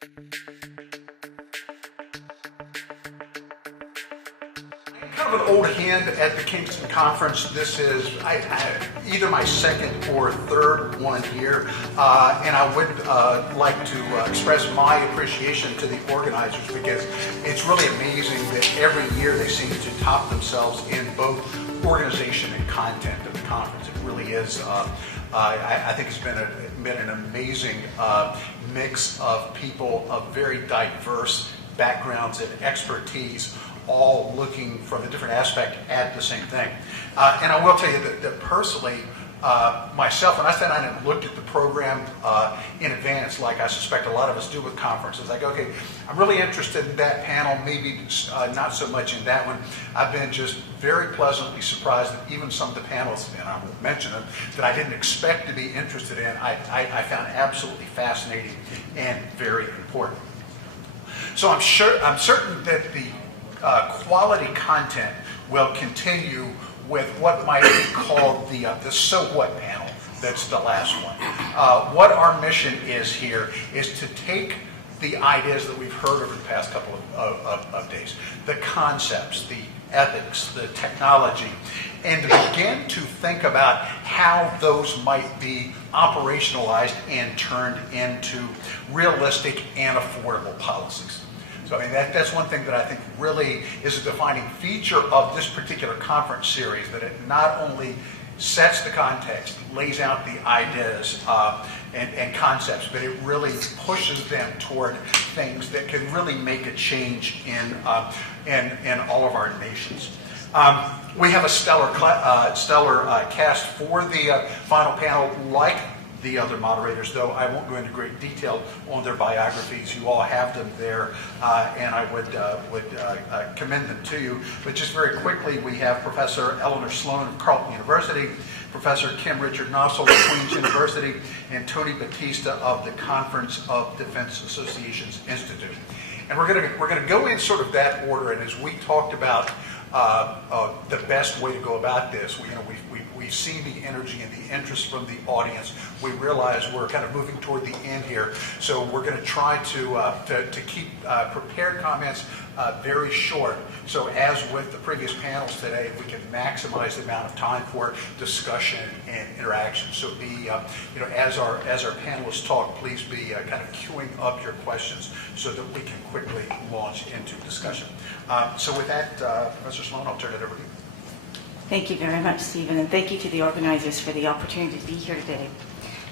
Kind of an old hand at the Kingston conference. This is either my second or third one here, and I would like to express my appreciation to the organizers, because it's really amazing that every year they seem to top themselves in both organization and content of the conference. It really is. I think it's been an amazing mix of people of very diverse backgrounds and expertise, all looking from a different aspect at the same thing. And I will tell you that personally, myself, when I sat down and looked at the program in advance, like I suspect a lot of us do with conferences, like, okay, I'm really interested in that panel, maybe not so much in that one. I've been just very pleasantly surprised that even some of the panels, and I won't mention them, that I didn't expect to be interested in, I found absolutely fascinating and very important. So I'm certain that the quality content will continue with what might be called the so what panel. That's the last one. What our mission is here is to take the ideas that we've heard over the past couple of days, the concepts, the ethics, the technology, and to begin to think about how those might be operationalized and turned into realistic and affordable policies. So I mean, that's one thing that I think really is a defining feature of this particular conference series, that it not only sets the context, lays out the ideas and concepts, but it really pushes them toward things that can really make a change in all of our nations. We have a stellar cast for the final panel, like the other moderators, though I won't go into great detail on their biographies. You all have them there, and I would commend them to you. But just very quickly, we have Professor Elinor Sloan of Carleton University, Professor Kim Richard Nossal of Queen's University, and Tony Battista of the Conference of Defense Associations Institute. And we're gonna go in sort of that order. And as we talked about the best way to go about this, we've seen the energy and the interest from the audience. We realize we're kind of moving toward the end here, so we're going to try to keep prepared comments very short. So as with the previous panels today, we can maximize the amount of time for discussion and interaction. So be as our panelists talk, please be kind of queuing up your questions so that we can quickly launch into discussion. So with that, Professor Sloan, I'll turn it over to you. Thank you very much, Stephen, and thank you to the organizers for the opportunity to be here today.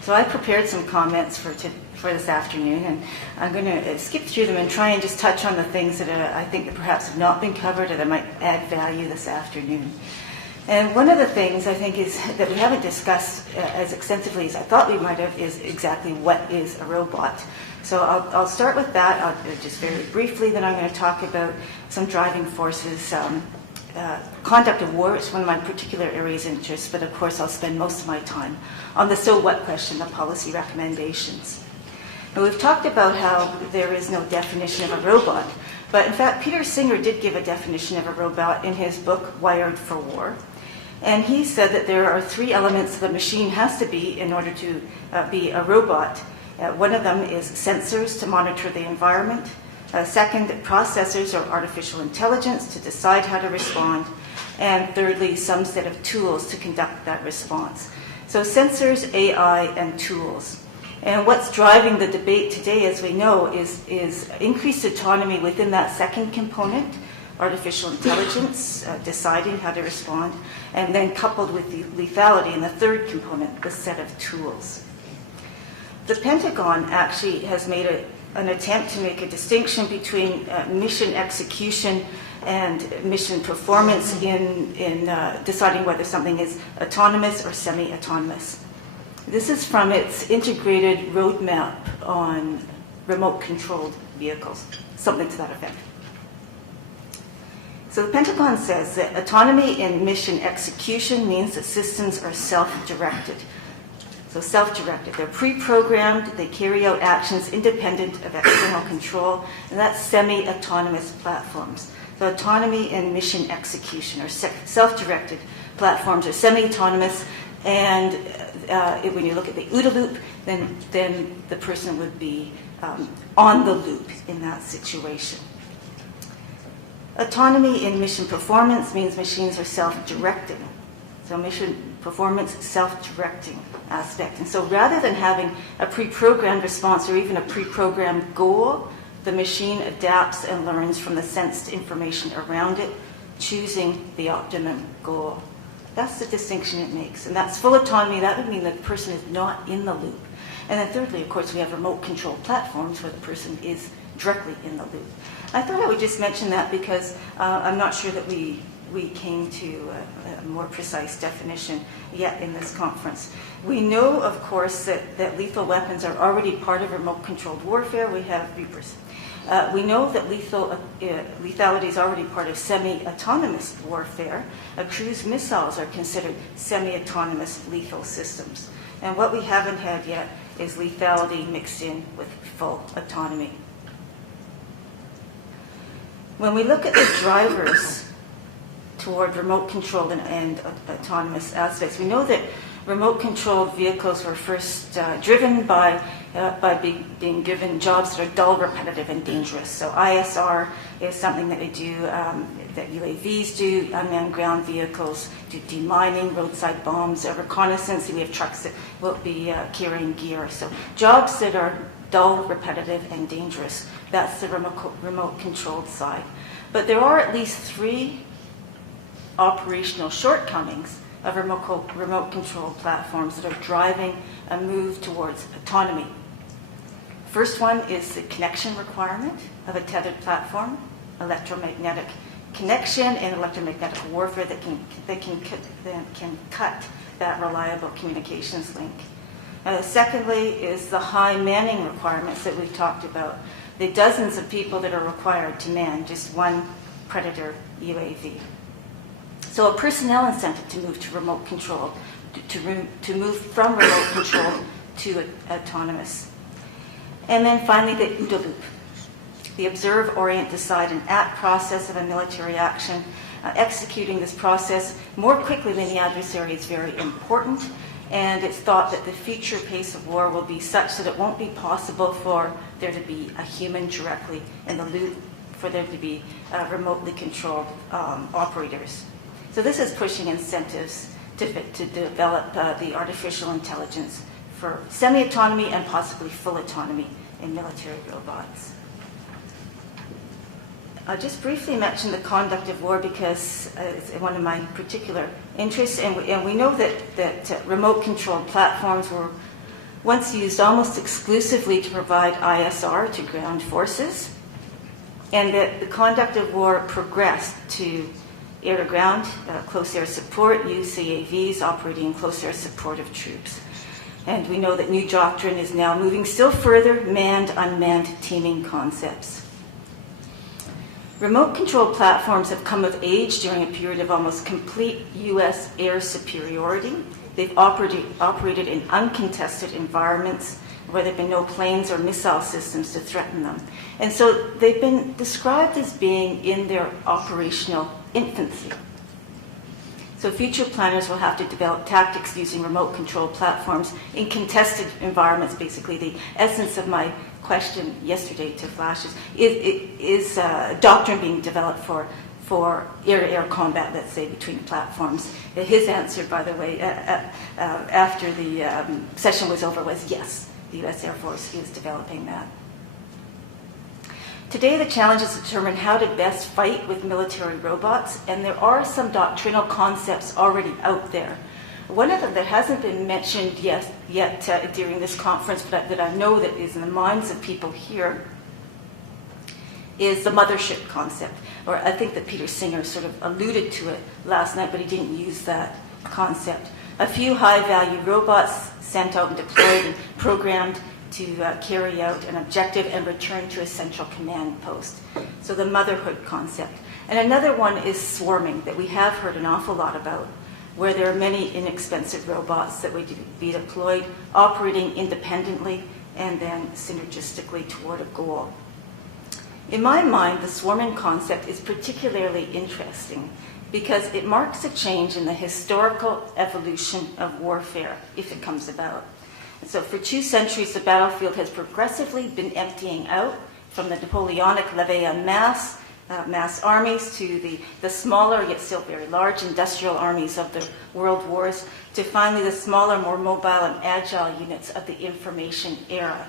So I prepared some comments for this afternoon, and I'm going to skip through them and try and just touch on the things that I think that perhaps have not been covered or that might add value this afternoon. And one of the things I think is that we haven't discussed as extensively as I thought we might have is exactly what is a robot. So I'll start with that, just very briefly. Then I'm going to talk about some driving forces. Conduct of war is one of my particular areas of interest, but of course I'll spend most of my time on the so what question, the policy recommendations. Now, we've talked about how there is no definition of a robot, but in fact Peter Singer did give a definition of a robot in his book Wired for War, and he said that there are three elements that a machine has to be in order to be a robot. One of them is sensors to monitor the environment. Second, processors or artificial intelligence to decide how to respond. And thirdly, some set of tools to conduct that response. So sensors, AI, and tools. And what's driving the debate today, as we know, is increased autonomy within that second component, artificial intelligence, deciding how to respond, and then coupled with the lethality in the third component, the set of tools. The Pentagon actually has made an attempt to make a distinction between mission execution and mission performance in deciding whether something is autonomous or semi-autonomous. This is from its integrated roadmap on remote-controlled vehicles, something to that effect. So the Pentagon says that autonomy in mission execution means that systems are self-directed. So self-directed, they're pre-programmed, they carry out actions independent of external control, and that's semi-autonomous platforms. So autonomy in mission execution, or self-directed platforms, are semi-autonomous, and when you look at the OODA loop, then the person would be on the loop in that situation. Autonomy in mission performance means machines are self-directing. So mission performance, self-directing aspect. And so rather than having a pre-programmed response or even a pre-programmed goal, the machine adapts and learns from the sensed information around it, choosing the optimum goal. That's the distinction it makes. And that's full autonomy. That would mean that the person is not in the loop. And then thirdly, of course, we have remote control platforms where the person is directly in the loop. I thought I would just mention that because I'm not sure that we came to a more precise definition yet in this conference. We know, of course, that lethal weapons are already part of remote-controlled warfare. We have Reapers. We know that lethality is already part of semi-autonomous warfare. Cruise missiles are considered semi-autonomous lethal systems. And what we haven't had yet is lethality mixed in with full autonomy. When we look at the drivers toward remote-controlled and autonomous aspects, we know that remote-controlled vehicles were first driven by being given jobs that are dull, repetitive, and dangerous. So ISR is something that they do, that UAVs do, unmanned ground vehicles do demining, roadside bombs, reconnaissance. We have trucks that will be carrying gear. So jobs that are dull, repetitive, and dangerous. That's the remote-controlled side. But there are at least 3 operational shortcomings of remote-controlled platforms that are driving a move towards autonomy. First one is the connection requirement of a tethered platform, electromagnetic connection and electromagnetic warfare that can cut that reliable communications link. Secondly is the high manning requirements that we've talked about. The dozens of people that are required to man just one Predator UAV. So a personnel incentive to move to remote control, to move from remote control to autonomous. And then finally the OODA loop, the observe, orient, decide, and act process of a military action. Executing this process more quickly than the adversary is very important. And it's thought that the future pace of war will be such that it won't be possible for there to be a human directly in the loop, for there to be remotely controlled operators. So this is pushing incentives to develop the artificial intelligence for semi-autonomy and possibly full autonomy in military robots. I'll just briefly mention the conduct of war because it's one of my particular interests, and we know that remote-controlled platforms were once used almost exclusively to provide ISR to ground forces, and that the conduct of war progressed to air-to-ground, close air support, UCAVs operating close air support of troops. And we know that new doctrine is now moving still further, manned-unmanned teaming concepts. Remote-controlled platforms have come of age during a period of almost complete U.S. air superiority. They've operated in uncontested environments where there have been no planes or missile systems to threaten them. And so they've been described as being in their operational infancy. So future planners will have to develop tactics using remote-controlled platforms in contested environments. Basically, the essence of my question yesterday to Flash is doctrine being developed for air-to-air combat, let's say, between platforms. His answer, by the way, after the session was over was yes, the U.S. Air Force is developing that. Today, the challenge is to determine how to best fight with military robots, and there are some doctrinal concepts already out there. One of them that hasn't been mentioned yet during this conference, but that I know that is in the minds of people here, is the Mothership Concept. Or I think that Peter Singer sort of alluded to it last night, but he didn't use that concept. A few high-value robots sent out and deployed and programmed to carry out an objective and return to a central command post. So the motherhood concept. And another one is swarming that we have heard an awful lot about, where there are many inexpensive robots that would be deployed, operating independently and then synergistically toward a goal. In my mind, the swarming concept is particularly interesting because it marks a change in the historical evolution of warfare, if it comes about. So for 2 centuries, the battlefield has progressively been emptying out from the Napoleonic levée en masse, mass armies, to the smaller yet still very large industrial armies of the world wars, to finally the smaller, more mobile and agile units of the information era.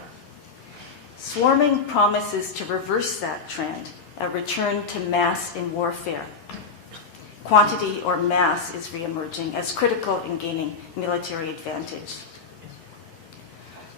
Swarming promises to reverse that trend, a return to mass in warfare. Quantity or mass is reemerging as critical in gaining military advantage.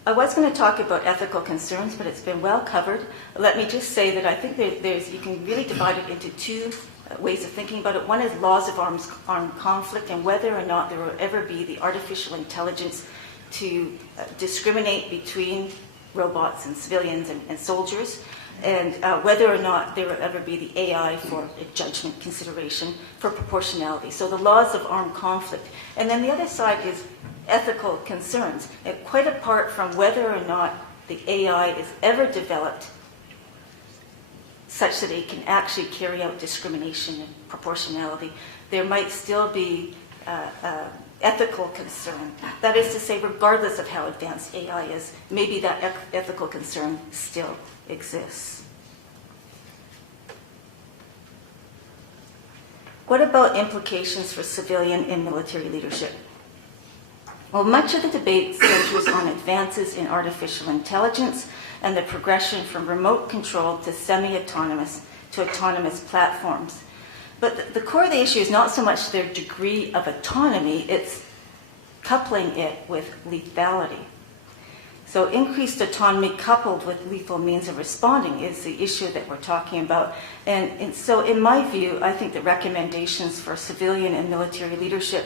I was going to talk about ethical concerns, but it's been well covered. Let me just say that I think you can really divide it into 2 ways of thinking about it. One is laws of armed conflict and whether or not there will ever be the artificial intelligence to discriminate between robots and civilians and soldiers, and whether or not there will ever be the AI for a judgment consideration for proportionality. So the laws of armed conflict. And then the other side is ethical concerns, quite apart from whether or not the AI is ever developed such that it can actually carry out discrimination and proportionality. There might still be ethical concern. That is to say, regardless of how advanced AI is, maybe that ethical concern still exists. What about implications for civilian and military leadership? Well, much of the debate centers on advances in artificial intelligence and the progression from remote control to semi-autonomous to autonomous platforms. But the core of the issue is not so much their degree of autonomy, it's coupling it with lethality. So increased autonomy coupled with lethal means of responding is the issue that we're talking about. And so in my view, I think the recommendations for civilian and military leadership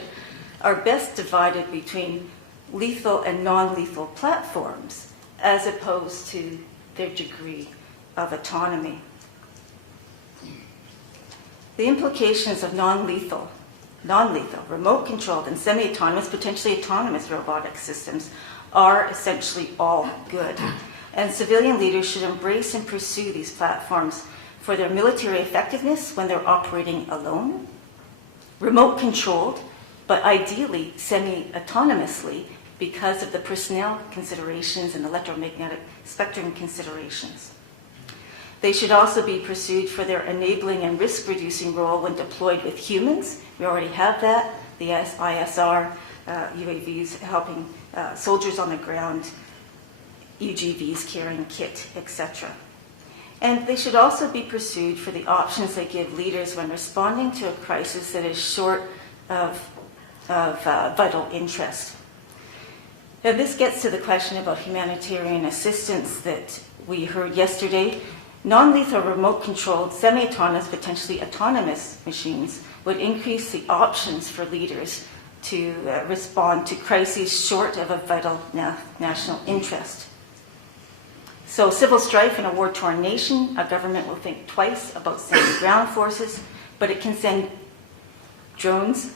are best divided between lethal and non-lethal platforms as opposed to their degree of autonomy. The implications of non-lethal, remote-controlled and semi-autonomous, potentially autonomous robotic systems are essentially all good. And civilian leaders should embrace and pursue these platforms for their military effectiveness when they're operating alone, remote-controlled, but ideally semi-autonomously because of the personnel considerations and electromagnetic spectrum considerations. They should also be pursued for their enabling and risk-reducing role when deployed with humans. We already have that, the ISR, UAVs helping soldiers on the ground, UGVs carrying kit, etc. And they should also be pursued for the options they give leaders when responding to a crisis that is short of vital interest. Now, this gets to the question about humanitarian assistance that we heard yesterday. Non-lethal, remote-controlled, semi-autonomous, potentially autonomous machines would increase the options for leaders to respond to crises short of a vital national interest. So civil strife in a war-torn nation, a government will think twice about sending ground forces, but it can send drones,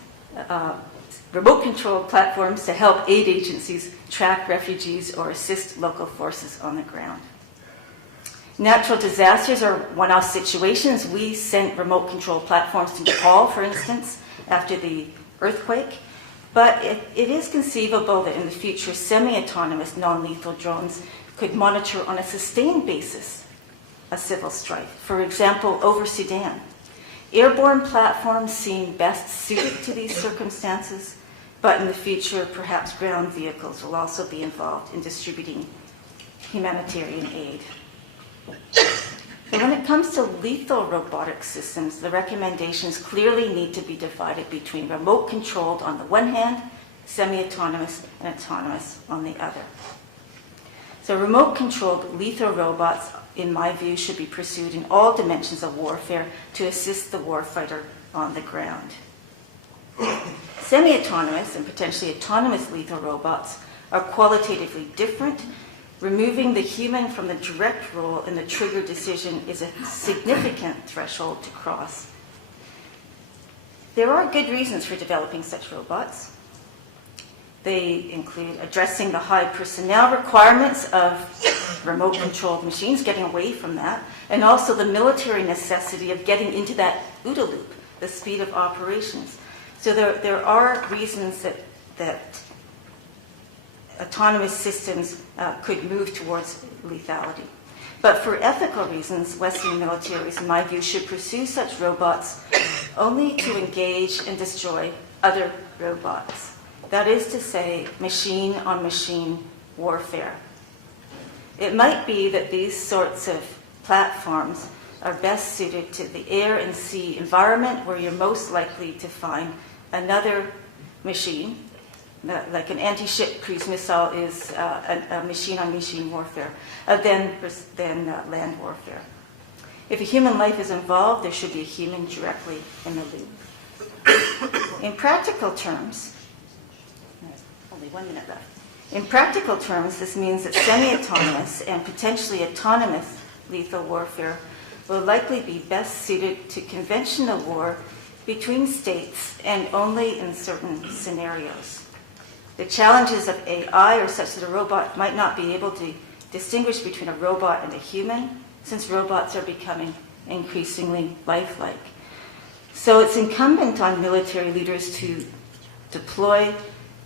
remote-controlled platforms to help aid agencies track refugees or assist local forces on the ground. Natural disasters are one-off situations. We sent remote-controlled platforms to Nepal, for instance, after the earthquake. But it is conceivable that in the future, semi-autonomous, non-lethal drones could monitor on a sustained basis a civil strife. For example, over Sudan. Airborne platforms seem best suited to these circumstances, but in the future, perhaps ground vehicles will also be involved in distributing humanitarian aid. But when it comes to lethal robotic systems, the recommendations clearly need to be divided between remote-controlled on the one hand, semi-autonomous and autonomous on the other. So remote-controlled lethal robots, in my view, should be pursued in all dimensions of warfare to assist the warfighter on the ground. Semi-autonomous and potentially autonomous lethal robots are qualitatively different. Removing the human from the direct role in the trigger decision is a significant threshold to cross. There are good reasons for developing such robots. They include addressing the high personnel requirements of remote-controlled machines, getting away from that, and also the military necessity of getting into that OODA loop, the speed of operations. So there are reasons that autonomous systems could move towards lethality. But for ethical reasons, Western militaries, in my view, should pursue such robots only to engage and destroy other robots. That is to say, machine-on-machine warfare. It might be that these sorts of platforms are best suited to the air and sea environment, where you're most likely to find another machine, like an anti-ship cruise missile is a machine-on-machine warfare, than land warfare. If a human life is involved, there should be a human directly in the loop. In practical terms, only 1 minute left. In practical terms, this means that semi-autonomous and potentially autonomous lethal warfare will likely be best suited to conventional war between states and only in certain scenarios. The challenges of AI are such that a robot might not be able to distinguish between a robot and a human, since robots are becoming increasingly lifelike. So it's incumbent on military leaders to deploy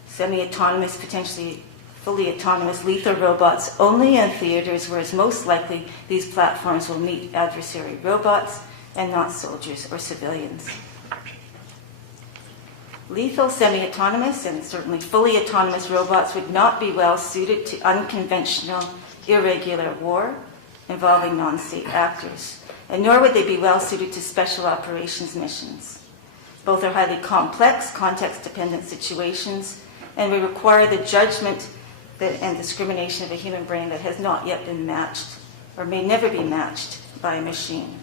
semi-autonomous, potentially fully autonomous lethal robots only in theaters where it's most likely these platforms will meet adversary robots and not soldiers or civilians. Lethal semi-autonomous and certainly fully autonomous robots would not be well suited to unconventional, irregular war involving non-state actors, and nor would they be well suited to special operations missions. Both are highly complex, context-dependent situations, and will require the judgment and discrimination of a human brain that has not yet been matched or may never be matched by a machine.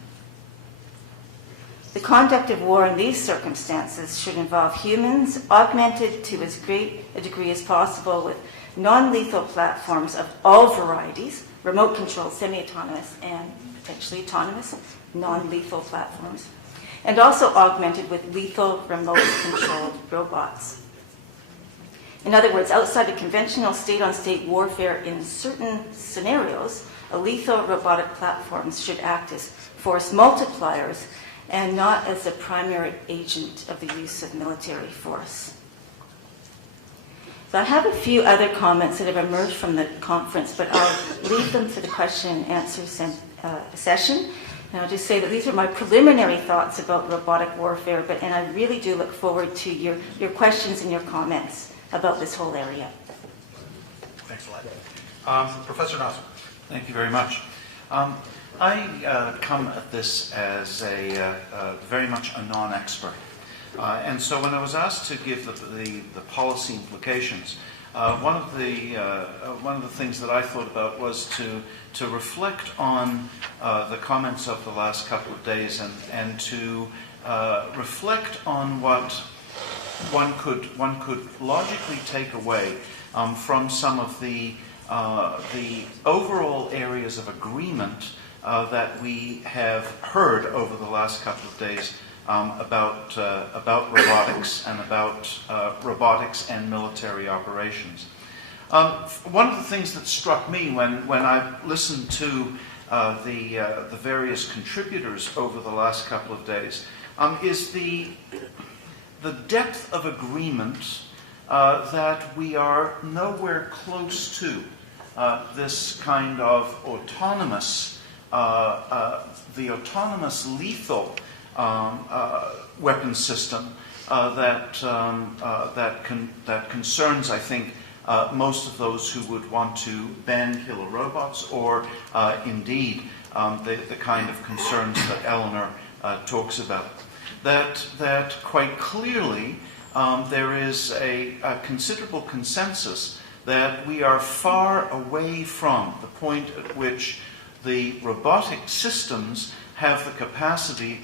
The conduct of war in these circumstances should involve humans augmented to as great a degree as possible with non-lethal platforms of all varieties, remote-controlled, semi-autonomous, and potentially autonomous, non-lethal platforms, and also augmented with lethal remote-controlled robots. In other words, outside of conventional state-on-state warfare in certain scenarios, a lethal robotic platforms should act as force multipliers and not as the primary agent of the use of military force. So I have a few other comments that have emerged from the conference, but I'll leave them for the question and answer session. And I'll just say that these are my preliminary thoughts about robotic warfare, and I really do look forward to your questions and your comments about this whole area. Thanks a lot. Professor Nossal. Thank you very much. I come at this as very much a non-expert. And so when I was asked to give the policy implications, one of the things that I thought about was to reflect on the comments of the last couple of days and to reflect on what one could logically take away from some of the overall areas of agreement that we have heard over the last couple of days about robotics and about robotics and military operations. One of the things that struck me when I listened to the various contributors over the last couple of days is the depth of agreement that we are nowhere close to this kind of autonomous, the autonomous lethal weapon system that concerns, I think, most of those who would want to ban killer robots, or indeed the kind of concerns that Elinor talks about. That quite clearly there is a considerable consensus that we are far away from the point at which the robotic systems have the capacity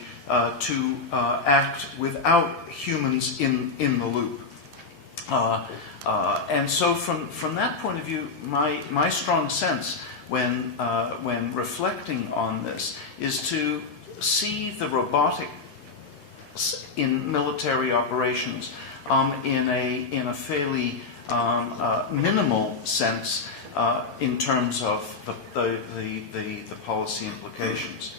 to act without humans in the loop. And so from that point of view, my strong sense when reflecting on this is to see the robotics in military operations in a fairly minimal sense in terms of the policy implications.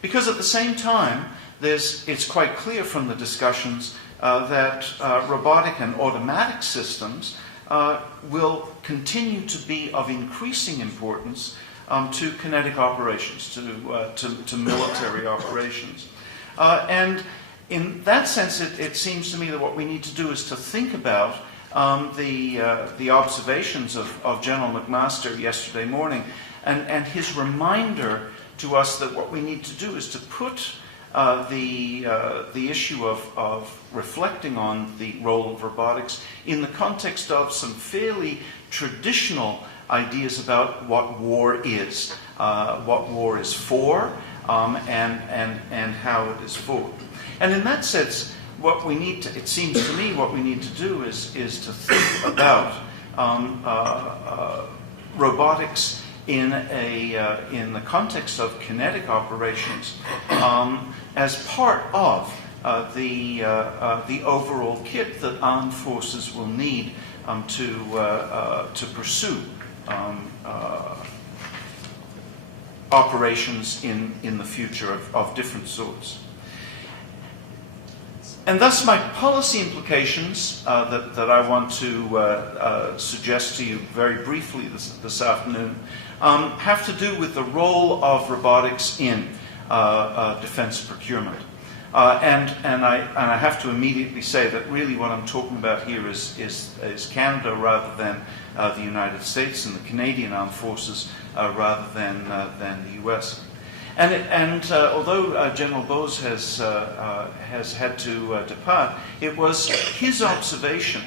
Because at the same time, it's quite clear from the discussions that robotic and automatic systems will continue to be of increasing importance to kinetic operations, to military operations. And in that sense, it seems to me that what we need to do is to think about the observations of General McMaster yesterday morning, and his reminder to us that what we need to do is to put the issue of reflecting on the role of robotics in the context of some fairly traditional ideas about what war is for, and how it is fought. And in that sense, what we need to, it seems to me, what we need to do is to think about robotics in the context of kinetic operations as part of the overall kit that armed forces will need to pursue operations in the future of different sorts. And thus my policy implications that I want to suggest to you very briefly this afternoon have to do with the role of robotics in defense procurement. And I have to immediately say that really what I'm talking about here is Canada rather than the United States, and the Canadian Armed Forces rather than the US. And although General Bose has had to depart, it was his observation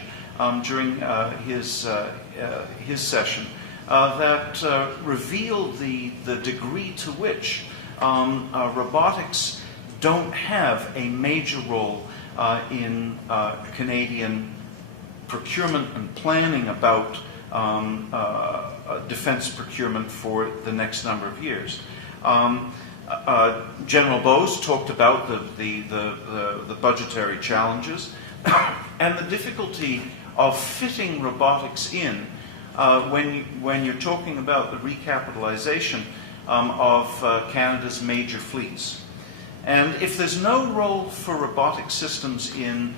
during his session that revealed the degree to which robotics don't have a major role in Canadian procurement and planning about defense procurement for the next number of years. General Bose talked about the budgetary challenges and the difficulty of fitting robotics in when you're talking about the recapitalization of Canada's major fleets. And if there's no role for robotic systems in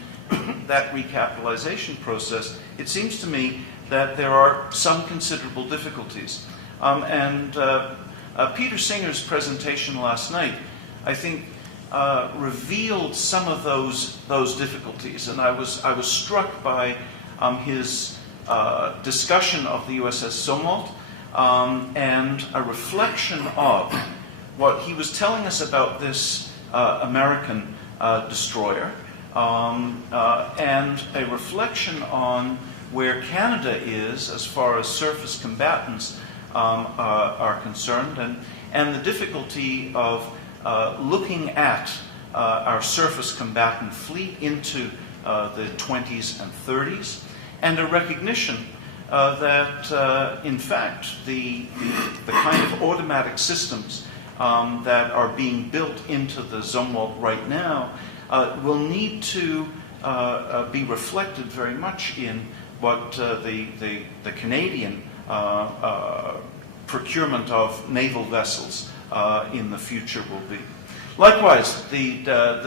that recapitalization process, it seems to me that there are some considerable difficulties. Peter Singer's presentation last night, I think, revealed some of those difficulties, and I was struck by his discussion of the USS Somalt and a reflection of what he was telling us about this American destroyer, and a reflection on where Canada is as far as surface combatants are concerned, and the difficulty of looking at our surface combatant fleet into the 20s and 30s, and a recognition that, in fact, the kind of automatic systems that are being built into the Zumwalt right now will need to be reflected very much in what the Canadian procurement of naval vessels in the future will be. Likewise, the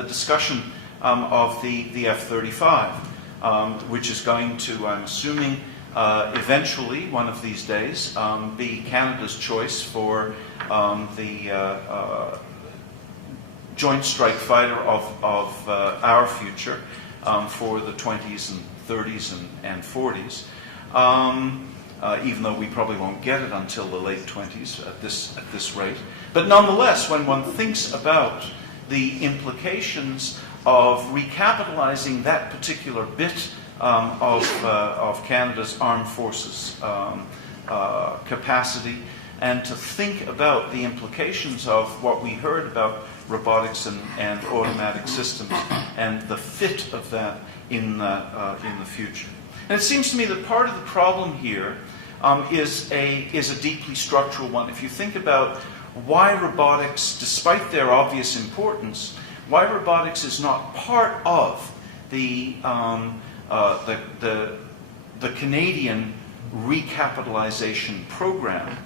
discussion of the F-35, which is going to, I'm assuming, eventually, one of these days, be Canada's choice for the Joint Strike Fighter of our future for the 20s and 30s and 40s, even though we probably won't get it until the late 20s at this rate. But nonetheless, when one thinks about the implications of recapitalizing that particular bit of Canada's armed forces capacity, and to think about the implications of what we heard about robotics and automatic systems and the fit of that in the future. And it seems to me that part of the problem here is a deeply structural one. If you think about why robotics, despite their obvious importance, why robotics is not part of the Canadian recapitalization program,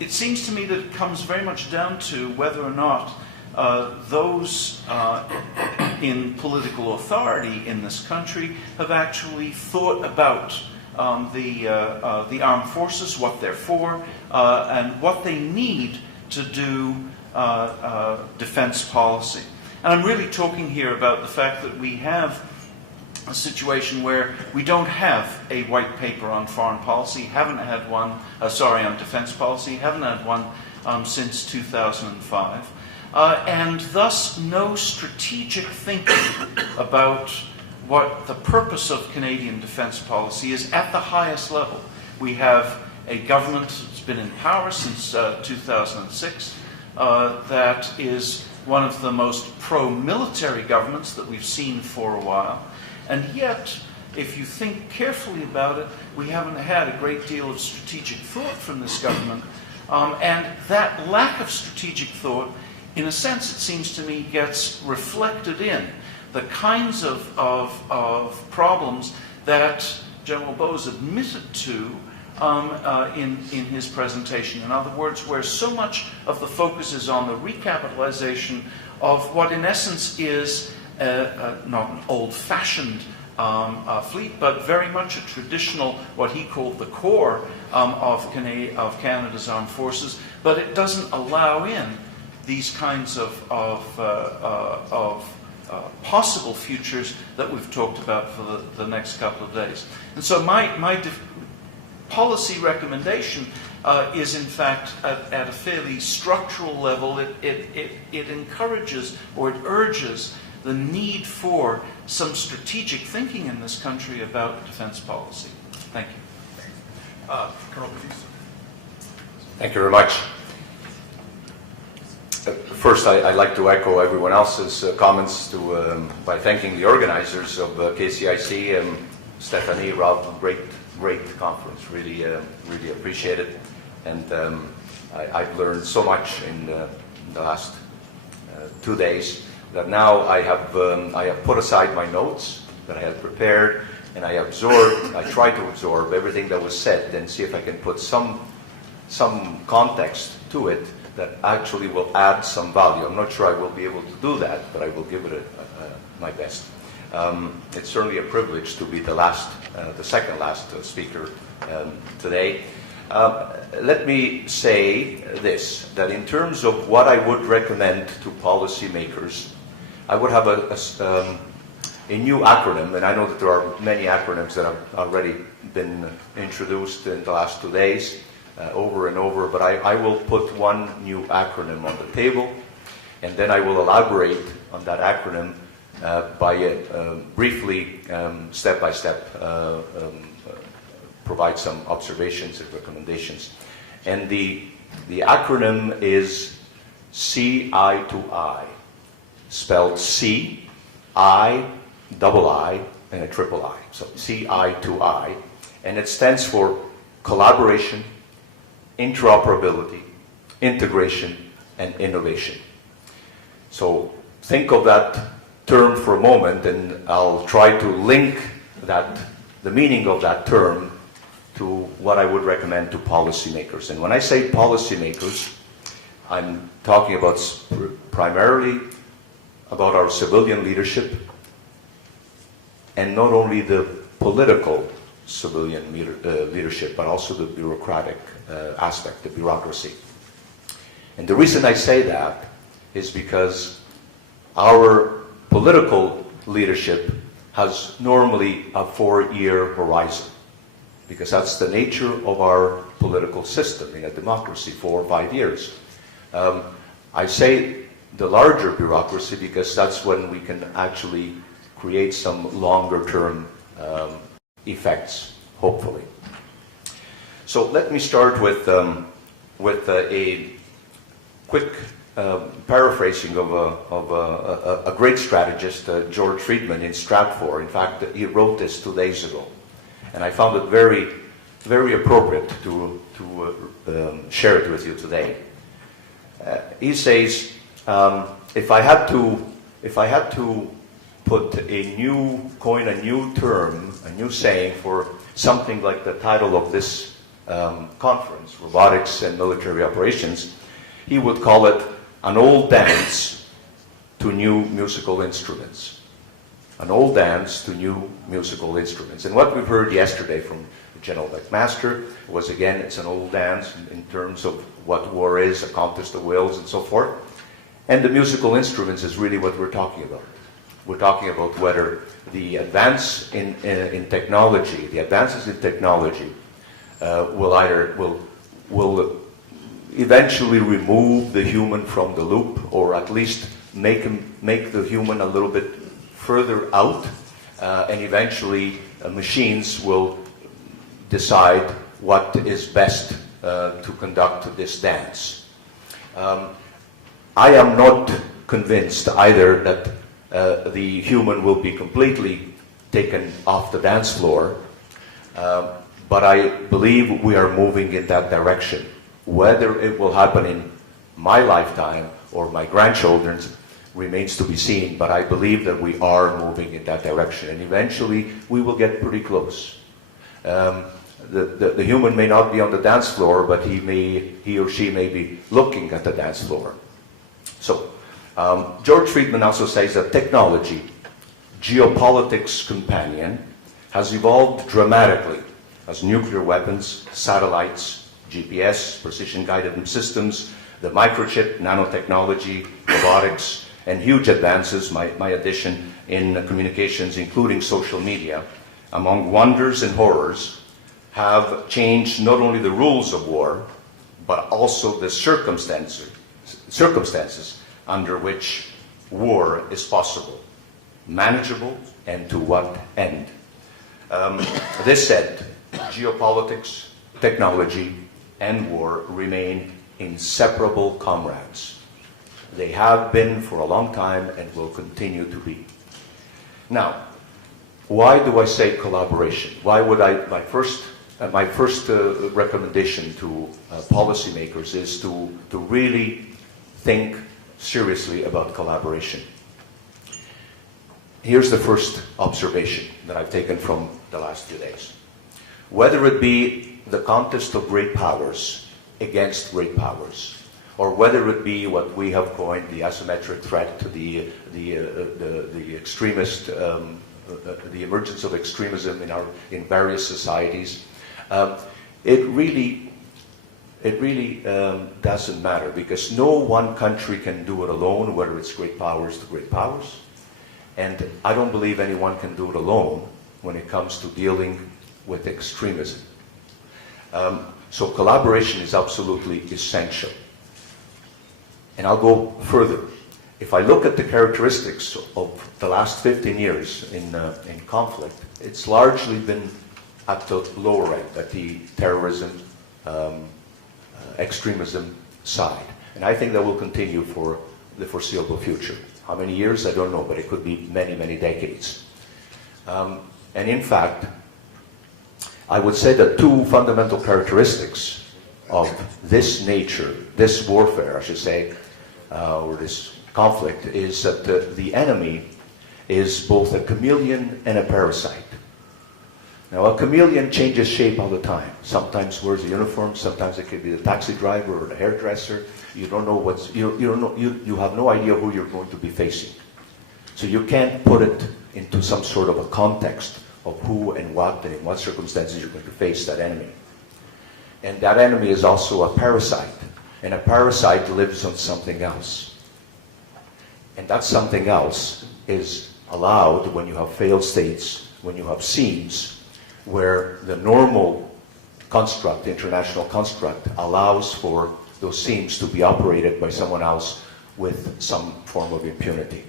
it seems to me that it comes very much down to whether or not those in political authority in this country have actually thought about the armed forces, what they're for, and what they need to do defense policy. And I'm really talking here about the fact that we have a situation where we don't have a white paper on foreign policy, haven't had one, on defense policy, haven't had one since 2005, and thus no strategic thinking about what the purpose of Canadian defense policy is at the highest level. We have a government that's been in power since 2006 that is one of the most pro-military governments that we've seen for a while. And yet, if you think carefully about it, we haven't had a great deal of strategic thought from this government. And that lack of strategic thought, in a sense, it seems to me, gets reflected in the kinds of problems that General Bose admitted to in his presentation. In other words, where so much of the focus is on the recapitalization of what in essence is not an old-fashioned fleet, but very much a traditional, what he called the core of Canada's armed forces, but it doesn't allow in these kinds of possible futures that we've talked about for the next couple of days. And so my policy recommendation is in fact at a fairly structural level. It encourages or it urges the need for some strategic thinking in this country about defense policy. Thank you. Colonel Battista. Thank you very much. First, I'd like to echo everyone else's comments by thanking the organizers of KCIC and Stephanie, Rob, great conference. Really appreciate it. And I've learned so much in the last 2 days that now I have put aside my notes that I had prepared, and I try to absorb everything that was said and see if I can put some context to it that actually will add some value. I'm not sure I will be able to do that, but I will give it my best. It's certainly a privilege to be the second last speaker today. Let me say this, that in terms of what I would recommend to policymakers, I would have a new acronym, and I know that there are many acronyms that have already been introduced in the last 2 days, over and over, but I will put one new acronym on the table, and then I will elaborate on that acronym by briefly, step by step, provide some observations and recommendations. And the acronym is CI2I, spelled C, I, double I, and a triple I. So CI2I, and it stands for collaboration, interoperability, integration, and innovation. So think of that term for a moment, and I'll try to link the meaning of that term to what I would recommend to policymakers. And when I say policymakers, I'm talking about primarily about our civilian leadership, and not only the political civilian leadership, but also the bureaucratic aspect, the bureaucracy. And the reason I say that is because our political leadership has normally a 4-year horizon, because that's the nature of our political system in a democracy, 4 or 5 years. I say the larger bureaucracy because that's when we can actually create some longer-term effects, hopefully. So let me start with a quick paraphrasing of a great strategist, George Friedman in Stratfor. In fact, he wrote this 2 days ago, and I found it very, very appropriate to share it with you today. He says, if I had to coin a new term, a new saying for something like the title of this conference, Robotics and Military Operations, he would call it an old dance to new musical instruments. An old dance to new musical instruments. And what we've heard yesterday from the General McMaster was, again, it's an old dance in terms of what war is, a contest of wills and so forth. And the musical instruments is really what we're talking about. We're talking about whether the advance in technology, the advances in technology will eventually remove the human from the loop, or at least make the human a little bit further out, and eventually machines will decide what is best to conduct this dance. I am not convinced either that the human will be completely taken off the dance floor, but I believe we are moving in that direction. Whether it will happen in my lifetime or my grandchildren's remains to be seen, but I believe that we are moving in that direction, and eventually we will get pretty close. The human may not be on the dance floor, but he or she may be looking at the dance floor. So, George Friedman also says that technology, geopolitics companion, has evolved dramatically as nuclear weapons, satellites, GPS, precision-guided systems, the microchip, nanotechnology, robotics, and huge advances, my addition, in communications, including social media, among wonders and horrors, have changed not only the rules of war, but also the circumstances under which war is possible, manageable, and to what end. This said, geopolitics, technology, and war remain inseparable comrades. They have been for a long time and will continue to be. Now, why do I say collaboration? Why would my first recommendation to policymakers is to really think seriously about collaboration. Here's the first observation that I've taken from the last few days. Whether it be the contest of great powers against great powers, or whether it be what we have coined the asymmetric threat to the extremist, the emergence of extremism in various societies, it really doesn't matter, because no one country can do it alone, whether it's great powers to great powers, and I don't believe anyone can do it alone when it comes to dealing with extremism. So collaboration is absolutely essential. And I'll go further. If I look at the characteristics of the last 15 years in conflict, it's largely been at the lower end, at the terrorism, extremism side. And I think that will continue for the foreseeable future. How many years, I don't know, but it could be many, many decades. And in fact, I would say that two fundamental characteristics of this nature, this warfare, I should say, or this conflict, is that the enemy is both a chameleon and a parasite. Now, a chameleon changes shape all the time. Sometimes wears a uniform, sometimes it could be the taxi driver or the hairdresser. You don't know you have no idea who you're going to be facing. So you can't put it into some sort of a context of who and what and in what circumstances you're going to face that enemy. And that enemy is also a parasite. And a parasite lives on something else. And that something else is allowed when you have failed states, when you have seams, where the normal construct, the international construct, allows for those seams to be operated by someone else with some form of impunity.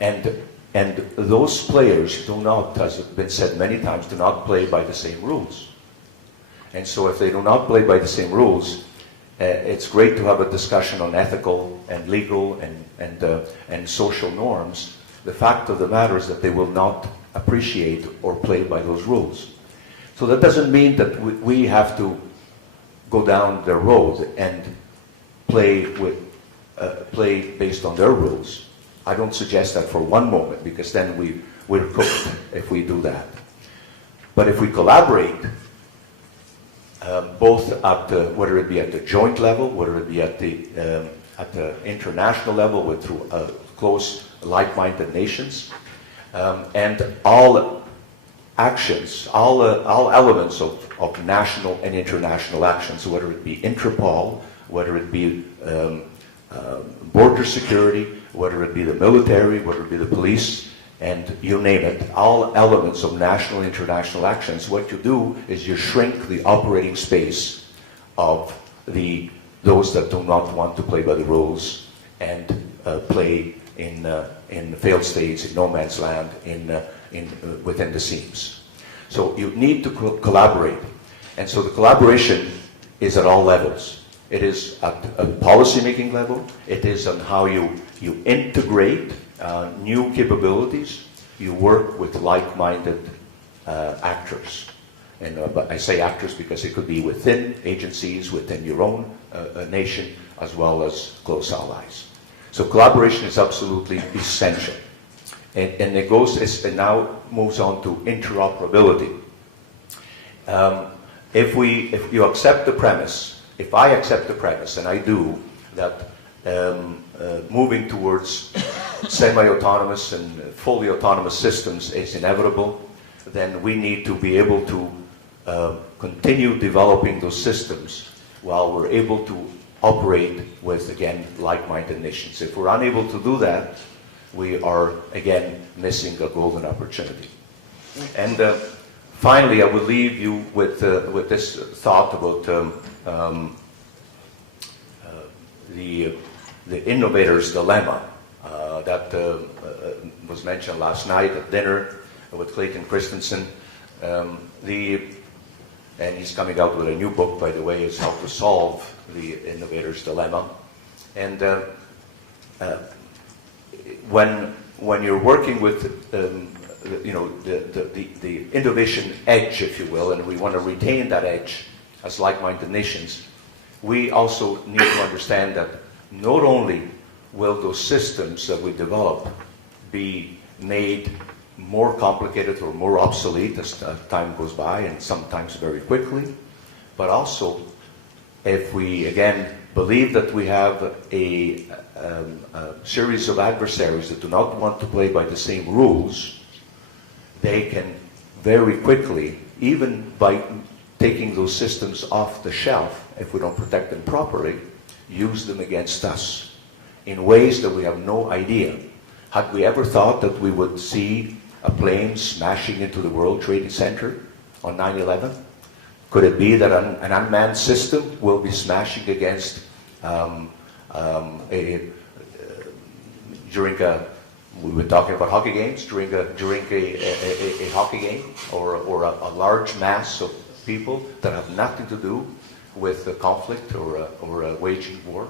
And those players do not, as has been said many times, do not play by the same rules. And so if they do not play by the same rules, it's great to have a discussion on ethical and legal and social norms. The fact of the matter is that they will not appreciate or play by those rules. So that doesn't mean that we have to go down their road and play based on their rules. I don't suggest that for one moment, because then we're cooked if we do that. But if we collaborate, both at whether it be at the joint level, whether it be at the international level through close, like-minded nations. And all actions, all elements of national and international actions, whether it be Interpol, whether it be border security, whether it be the military, whether it be the police, and you name it, all elements of national and international actions, what you do is you shrink the operating space of those that do not want to play by the rules and play in failed states, in no man's land, within the seams. So you need to collaborate. And so the collaboration is at all levels. It is at a policy-making level. It is on how you integrate new capabilities. You work with like-minded actors. And but I say actors because it could be within agencies, within your own nation, as well as close allies. So collaboration is absolutely essential. And it now moves on to interoperability. If you accept the premise, if I accept the premise, and I do, that moving towards semi-autonomous and fully autonomous systems is inevitable, then we need to be able to continue developing those systems while we're able to operate with, again, like-minded nations. If we're unable to do that, we are, again, missing a golden opportunity. And finally, I will leave you with this thought about the innovator's dilemma that was mentioned last night at dinner with Clayton Christensen. And he's coming out with a new book, by the way, is How to Solve the Innovator's Dilemma. And when you're working with the innovation edge, if you will, and we want to retain that edge as like-minded nations, we also need to understand that not only will those systems that we develop be made more complicated or more obsolete as time goes by, and sometimes very quickly, but also if we, again, believe that we have a series of adversaries that do not want to play by the same rules, they can very quickly, even by taking those systems off the shelf, if we don't protect them properly, use them against us in ways that we have no idea. Had we ever thought that we would see a plane smashing into the World Trade Center on 9/11? Could it be that an unmanned system will be smashing against during a, we were talking about hockey games, during a hockey game, or a large mass of people that have nothing to do with a conflict or waging war?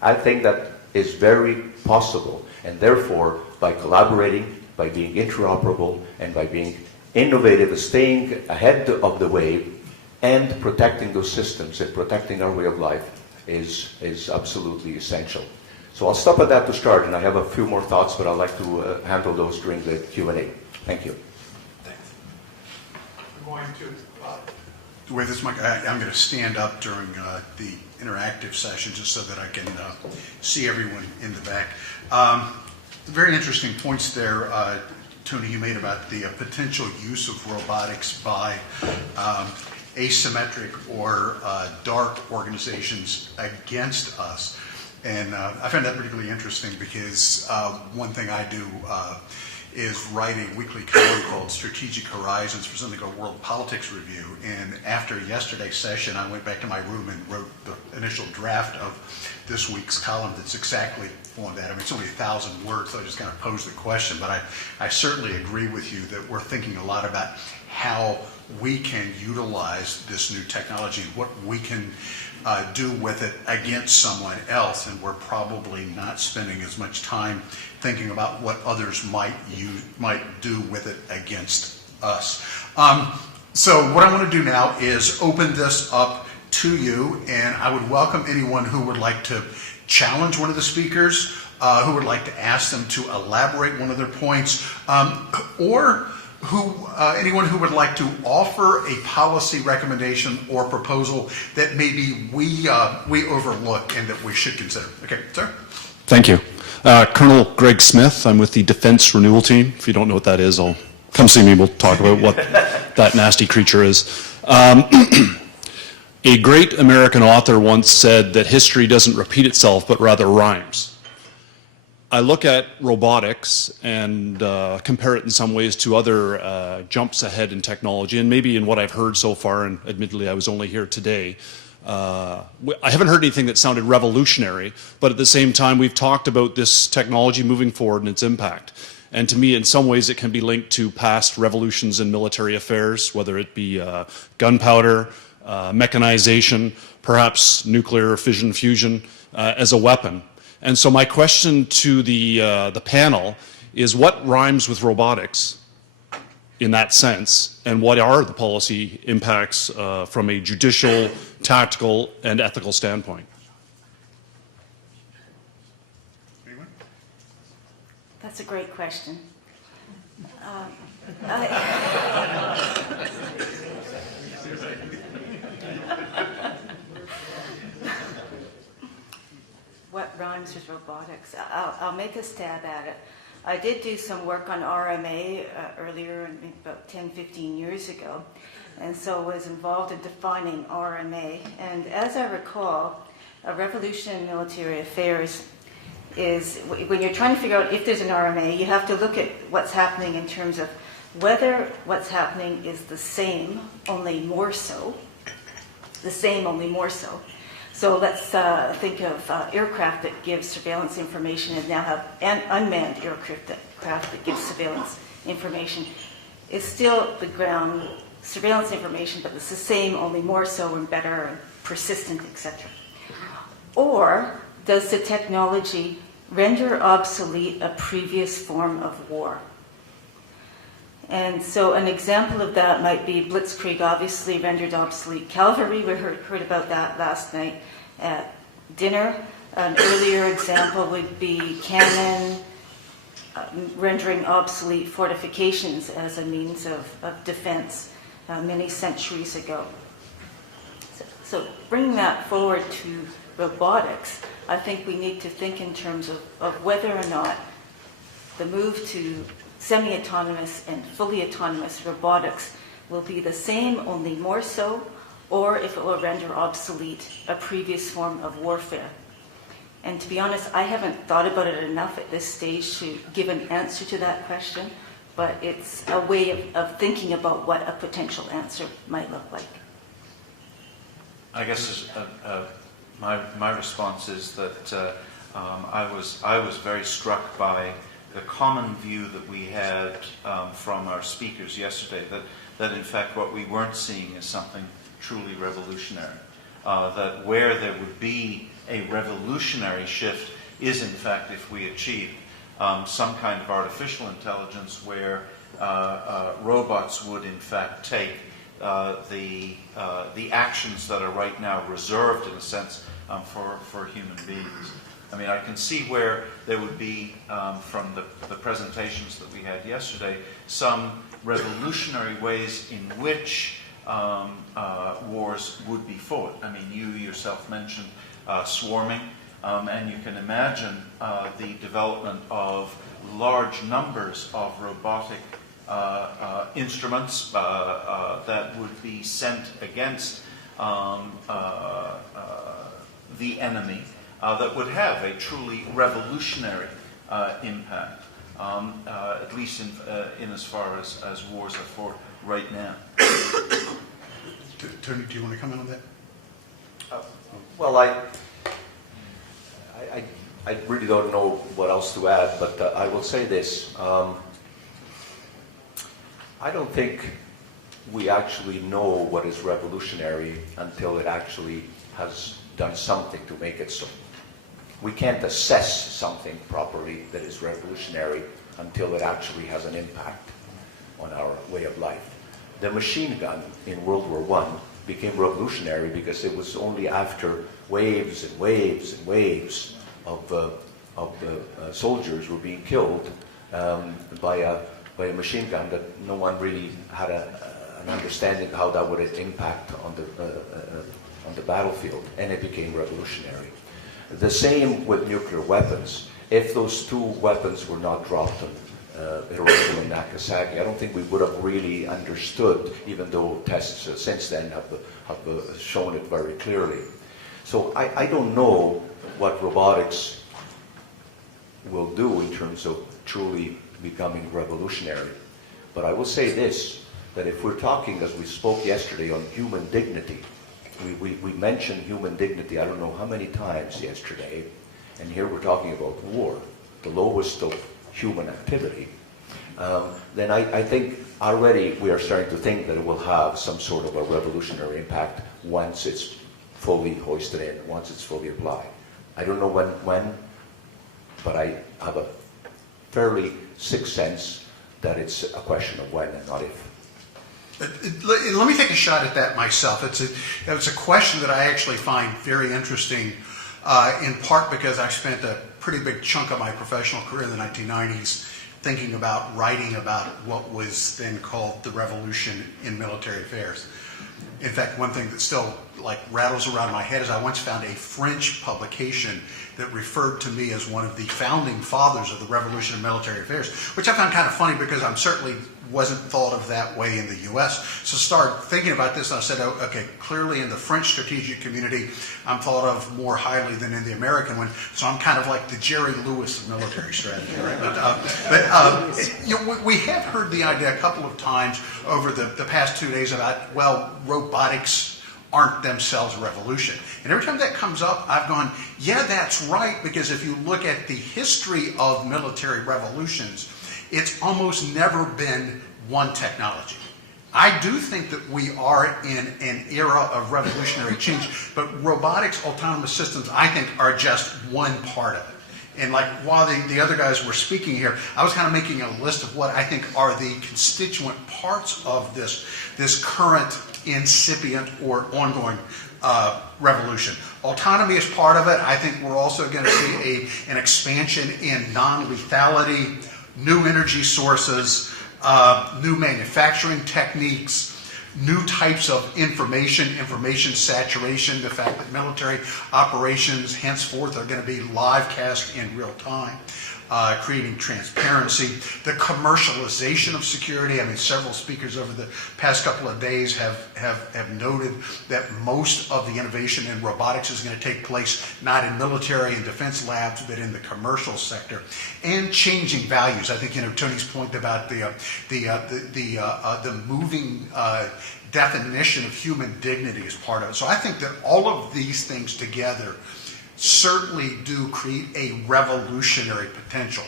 I think that is very possible, and therefore, by collaborating, by being interoperable, and by being innovative, staying ahead of the wave, and protecting those systems and protecting our way of life is absolutely essential. So I'll stop at that to start, and I have a few more thoughts, but I'd like to handle those during the Q&A. Thank you. Thanks. I'm going to, the way this mic, I'm going to stand up during the interactive session just so that I can see everyone in the back. Very interesting points there, Tony, you made about the potential use of robotics by asymmetric or dark organizations against us. And I find that particularly interesting because one thing I do is write a weekly column called Strategic Horizons for something called World Politics Review. And after yesterday's session, I went back to my room and wrote the initial draft of this week's column that's exactly on that. I mean, it's only 1,000 words, so I just kind of posed the question. But I certainly agree with you that we're thinking a lot about how we can utilize this new technology and what we can do with it against someone else, and we're probably not spending as much time thinking about what others might do with it against us. So what I want to do now is open this up to you, and I would welcome anyone who would like to challenge one of the speakers, who would like to ask them to elaborate one of their points, or anyone who would like to offer a policy recommendation or proposal that maybe we overlook and that we should consider. Okay, sir? Thank you. Colonel Greg Smith. I'm with the Defense Renewal Team. If you don't know what that is, come see me. We'll talk about what that nasty creature is. A great American author once said that history doesn't repeat itself, but rather rhymes. I look at robotics and compare it in some ways to other jumps ahead in technology, and maybe in what I've heard so far, and admittedly I was only here today, I haven't heard anything that sounded revolutionary, but at the same time we've talked about this technology moving forward and its impact. And to me, in some ways, it can be linked to past revolutions in military affairs, whether it be gunpowder, mechanization, perhaps nuclear fission fusion as a weapon. And so my question to the panel is, what rhymes with robotics in that sense, and what are the policy impacts from a judicial, tactical, and ethical standpoint? That's a great question. What rhymes with robotics? I'll make a stab at it. I did do some work on RMA earlier, about 10, 15 years ago, and so was involved in defining RMA. And as I recall, a revolution in military affairs is, when you're trying to figure out if there's an RMA, you have to look at what's happening in terms of whether what's happening is the same, only more so. The same, only more so. So let's think of aircraft that give surveillance information and now have unmanned aircraft that give surveillance information. It's still the ground surveillance information, but it's the same, only more so and better and persistent, etc. Or does the technology render obsolete a previous form of war? And so an example of that might be Blitzkrieg obviously rendered obsolete cavalry. We heard about that last night at dinner. An earlier example would be cannon rendering obsolete fortifications as a means of defense many centuries ago. So bringing that forward to robotics, I think we need to think in terms of whether or not the move to semi-autonomous and fully autonomous robotics will be the same, only more so, or if it will render obsolete a previous form of warfare. And to be honest, I haven't thought about it enough at this stage to give an answer to that question, but it's a way of thinking about what a potential answer might look like. I guess my response is that I was very struck by the common view that we had from our speakers yesterday, that in fact what we weren't seeing is something truly revolutionary. That where there would be a revolutionary shift is in fact if we achieve some kind of artificial intelligence where robots would in fact take the actions that are right now reserved in a sense for human beings. I mean, I can see where there would be, from the presentations that we had yesterday, some revolutionary ways in which wars would be fought. I mean, you yourself mentioned swarming, and you can imagine the development of large numbers of robotic instruments that would be sent against the enemy that would have a truly revolutionary impact, at least in as far as wars are fought right now. Tony, do you want to comment on that? Well, I really don't know what else to add, but I will say this. I don't think we actually know what is revolutionary until it actually has done something to make it so. We can't assess something properly that is revolutionary until it actually has an impact on our way of life. The machine gun in World War I became revolutionary because it was only after waves and waves and waves of soldiers were being killed by a machine gun that no one really had an understanding how that would impact on the battlefield, and it became revolutionary. The same with nuclear weapons. if those two weapons were not dropped on Hiroshima and Nagasaki, I don't think we would have really understood, even though tests since then have shown it very clearly. So I don't know what robotics will do in terms of truly becoming revolutionary. But I will say this, that if we're talking, as we spoke yesterday, on human dignity, we mentioned human dignity I don't know how many times yesterday, and here we're talking about war, the lowest of human activity, then I think already we are starting to think that it will have some sort of a revolutionary impact once it's fully hoisted in, once it's fully applied. I don't know when, but I have a fairly sixth sense that it's a question of when and not if. Let me take a shot at that myself. It's a question that I actually find very interesting, in part because I spent a pretty big chunk of my professional career in the 1990s thinking about writing about what was then called the revolution in military affairs. In fact, one thing that still rattles around my head is I once found a French publication that referred to me as one of the founding fathers of the revolution in military affairs, which I found kind of funny because I'm certainly wasn't thought of that way in the U.S. So I started thinking about this, and I said, oh, okay, clearly in the French strategic community, I'm thought of more highly than in the American one, so I'm kind of like the Jerry Lewis of military strategy, right? But we have heard the idea a couple of times over the past 2 days about, well, robotics aren't themselves a revolution. And every time that comes up, I've gone, yeah, that's right, because if you look at the history of military revolutions, it's almost never been one technology. I do think that we are in an era of revolutionary change, but robotics, autonomous systems, I think, are just one part of it. And while the other guys were speaking here, I was kind of making a list of what I think are the constituent parts of this current incipient or ongoing revolution. Autonomy is part of it. I think we're also going to see an expansion in non-lethality, new energy sources, new manufacturing techniques, new types of information saturation, the fact that military operations henceforth are going to be live cast in real time, creating transparency, the commercialization of security. I mean, several speakers over the past couple of days have noted that most of the innovation in robotics is going to take place not in military and defense labs, but in the commercial sector, and changing values. I think Tony's point about the moving definition of human dignity is part of it. So I think that all of these things together certainly do create a revolutionary potential.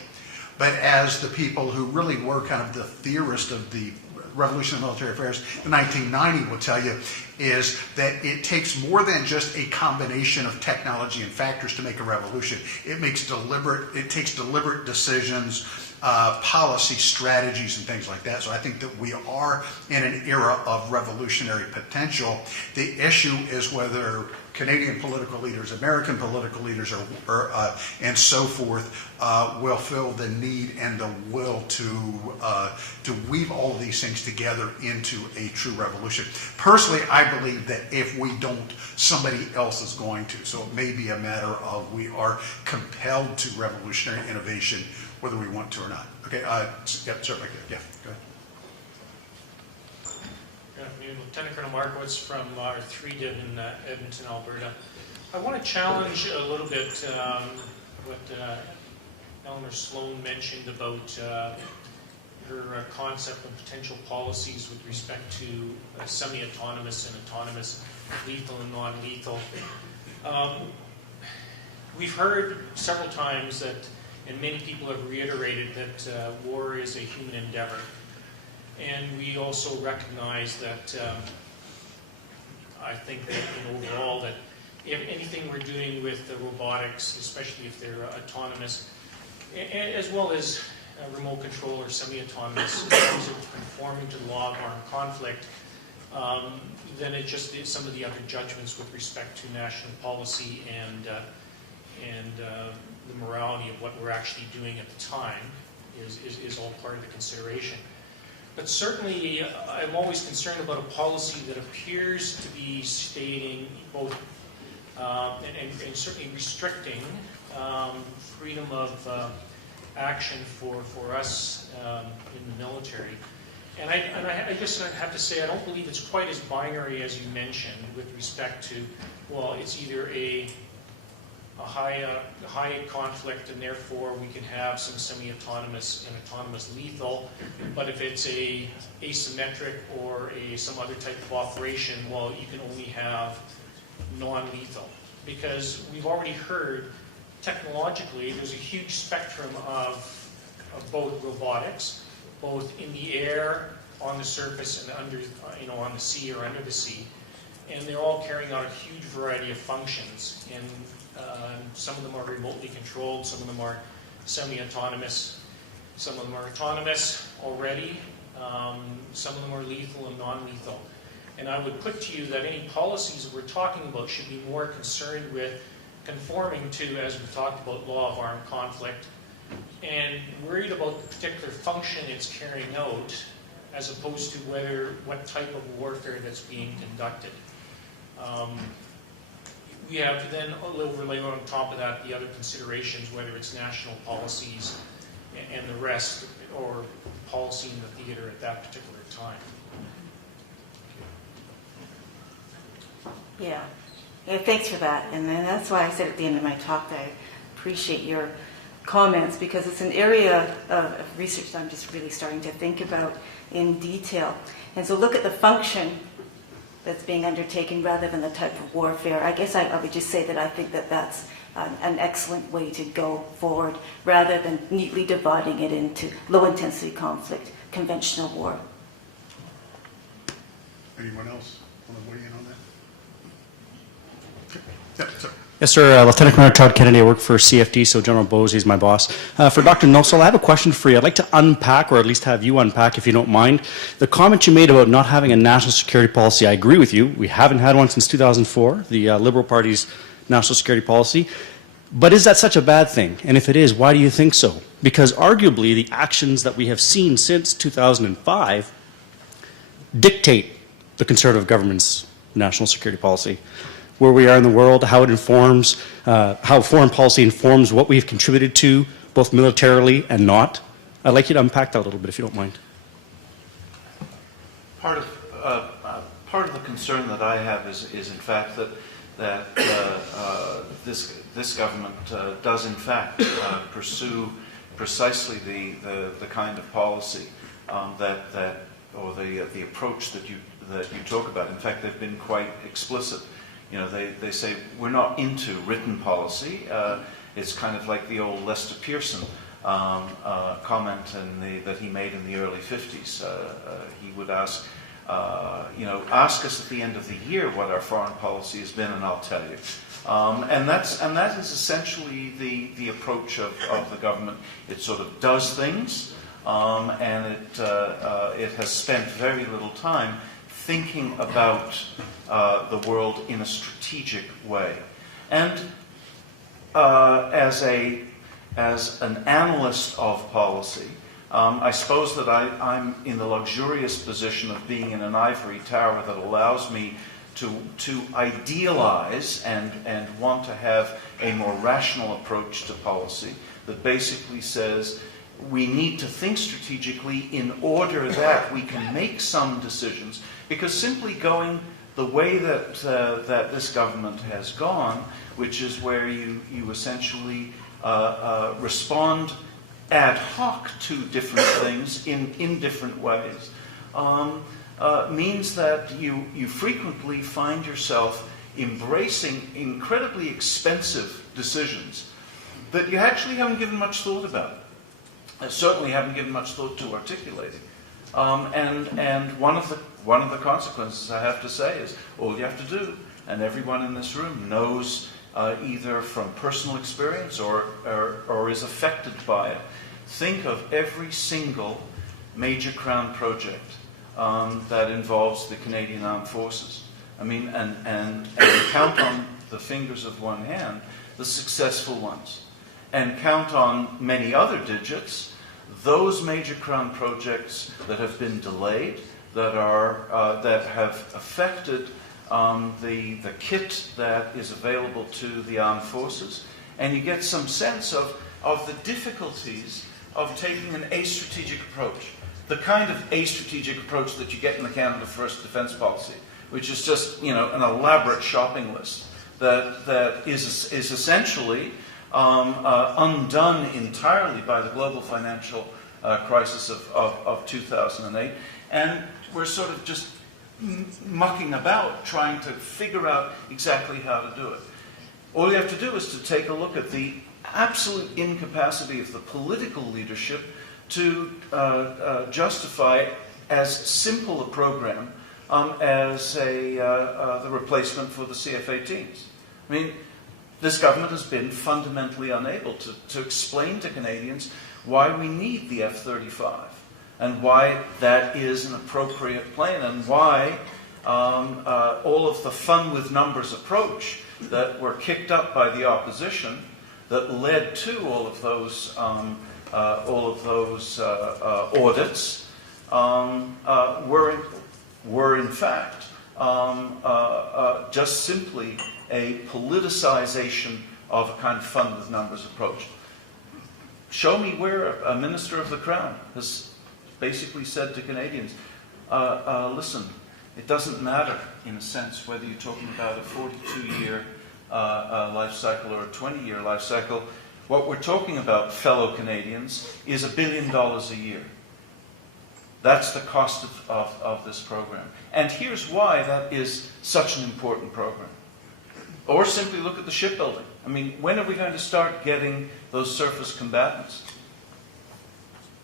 But as the people who really were kind of the theorists of the revolution in military affairs in 1990 will tell you, is that it takes more than just a combination of technology and factors to make a revolution. It takes deliberate decisions, policy strategies and things like that. So I think that we are in an era of revolutionary potential. The issue is whether Canadian political leaders, American political leaders, and so forth will feel the need and the will to weave all of these things together into a true revolution. Personally, I believe that if we don't, somebody else is going to. So it may be a matter of we are compelled to revolutionary innovation, whether we want to or not. Okay, certainly. Yeah, go ahead. Good afternoon, Lieutenant Colonel Markowitz from our 3DIV in Edmonton, Alberta. I want to challenge a little bit what Elinor Sloan mentioned about her concept of potential policies with respect to semi-autonomous and autonomous, lethal and non-lethal. We've heard several times that, and many people have reiterated that war is a human endeavor. And we also recognize that I think that overall that if anything we're doing with the robotics, especially if they're autonomous, as well as remote control or semi-autonomous, in terms of conforming to the law of armed conflict, then it just is some of the other judgments with respect to national policy and the morality of what we're actually doing at the time is all part of the consideration. But certainly, I'm always concerned about a policy that appears to be stating both, and certainly restricting freedom of action for us in the military. And I just have to say, I don't believe it's quite as binary as you mentioned with respect to, well, it's either a high conflict and therefore we can have some semi-autonomous and autonomous lethal, but if it's a asymmetric or some other type of operation, well, you can only have non-lethal. Because we've already heard, technologically, there's a huge spectrum of both robotics, both in the air, on the surface, and under, on the sea or under the sea. And they're all carrying out a huge variety of functions. And some of them are remotely controlled, some of them are semi-autonomous, some of them are autonomous already, some of them are lethal and non-lethal. And I would put to you that any policies we're talking about should be more concerned with conforming to, as we've talked about, law of armed conflict, and worried about the particular function it's carrying out, as opposed to what type of warfare that's being conducted. We have to then overlay on top of that the other considerations, whether it's national policies and the rest, or policy in the theater at that particular time. Yeah, thanks for that. And then that's why I said at the end of my talk that I appreciate your comments, because it's an area of research that I'm just really starting to think about in detail. And so look at the function that's being undertaken rather than the type of warfare. I guess I would just say that I think that that's an excellent way to go forward, rather than neatly dividing it into low-intensity conflict, conventional war. Anyone else want to weigh in on that? Yeah, sir. Yes, sir. Lieutenant Commander Todd Kennedy. I work for CFD, so General Bose, he's my boss. For Dr. Nossal, I have a question for you. I'd like to unpack, or at least have you unpack, if you don't mind, the comment you made about not having a national security policy. I agree with you. We haven't had one since 2004, the Liberal Party's national security policy. But is that such a bad thing? And if it is, why do you think so? Because arguably the actions that we have seen since 2005 dictate the Conservative government's national security policy. Where we are in the world, how it informs, how foreign policy informs what we've contributed to, both militarily and not. I'd like you to unpack that a little bit, if you don't mind. Part of the concern that I have is in fact that this government does in fact pursue precisely the kind of policy or the approach that you talk about. In fact, they've been quite explicit. They say, we're not into written policy. It's kind of like the old Lester Pearson comment that he made in the early 50s. He would ask, ask us at the end of the year what our foreign policy has been, and I'll tell you. And that is essentially the approach of the government. It sort of does things, and it has spent very little time thinking about the world in a strategic way. And as an analyst of policy, I suppose that I'm in the luxurious position of being in an ivory tower that allows me to idealize and want to have a more rational approach to policy that basically says we need to think strategically in order that we can make some decisions, because simply going the way that this government has gone, which is where you essentially respond ad hoc to different things in different ways, means that you frequently find yourself embracing incredibly expensive decisions that you actually haven't given much thought about. Certainly haven't given much thought to articulating. And one of the consequences, I have to say, is all you have to do, and everyone in this room knows either from personal experience or is affected by it. Think of every single major Crown project that involves the Canadian Armed Forces. I mean, and count on the fingers of one hand the successful ones, and count on many other digits those major Crown projects that have been delayed, that have affected the kit that is available to the armed forces, and you get some sense of the difficulties of taking an astrategic approach. The kind of astrategic approach that you get in the Canada First defence policy, which is just, you know, an elaborate shopping list that is essentially undone entirely by the global financial crisis of 2008, and we're sort of just mucking about trying to figure out exactly how to do it. All you have to do is to take a look at the absolute incapacity of the political leadership to justify as simple a program as the replacement for the CF-18s. I mean, this government has been fundamentally unable to explain to Canadians why we need the F-35 and why that is an appropriate plane and why all of the fun with numbers approach that were kicked up by the opposition that led to all of those audits were in fact just simply a politicization of a kind of fun with numbers approach. Show me where a minister of the Crown has basically said to Canadians, listen, it doesn't matter, in a sense, whether you're talking about a 42-year life cycle or a 20-year life cycle. What we're talking about, fellow Canadians, is $1 billion a year. That's the cost of this program. And here's why that is such an important program. Or simply look at the shipbuilding. I mean, when are we going to start getting those surface combatants?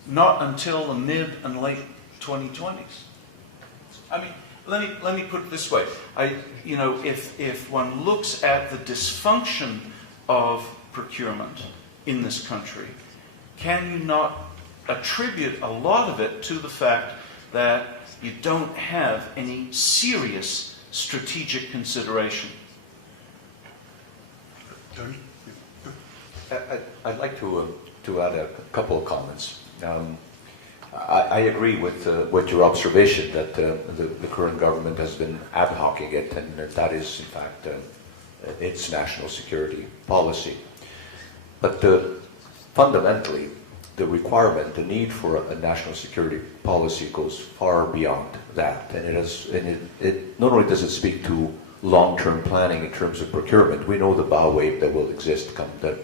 Not until the mid and late 2020s. I mean, let me put it this way. If one looks at the dysfunction of procurement in this country, can you not attribute a lot of it to the fact that you don't have any serious strategic consideration? Tony? I'd like to add a couple of comments. I agree with your observation that the current government has been ad hocing it, and that is, in fact, its national security policy. But fundamentally, the requirement, the need for a national security policy goes far beyond that. And it not only does it speak to long-term planning in terms of procurement, we know the bow wave that will exist come the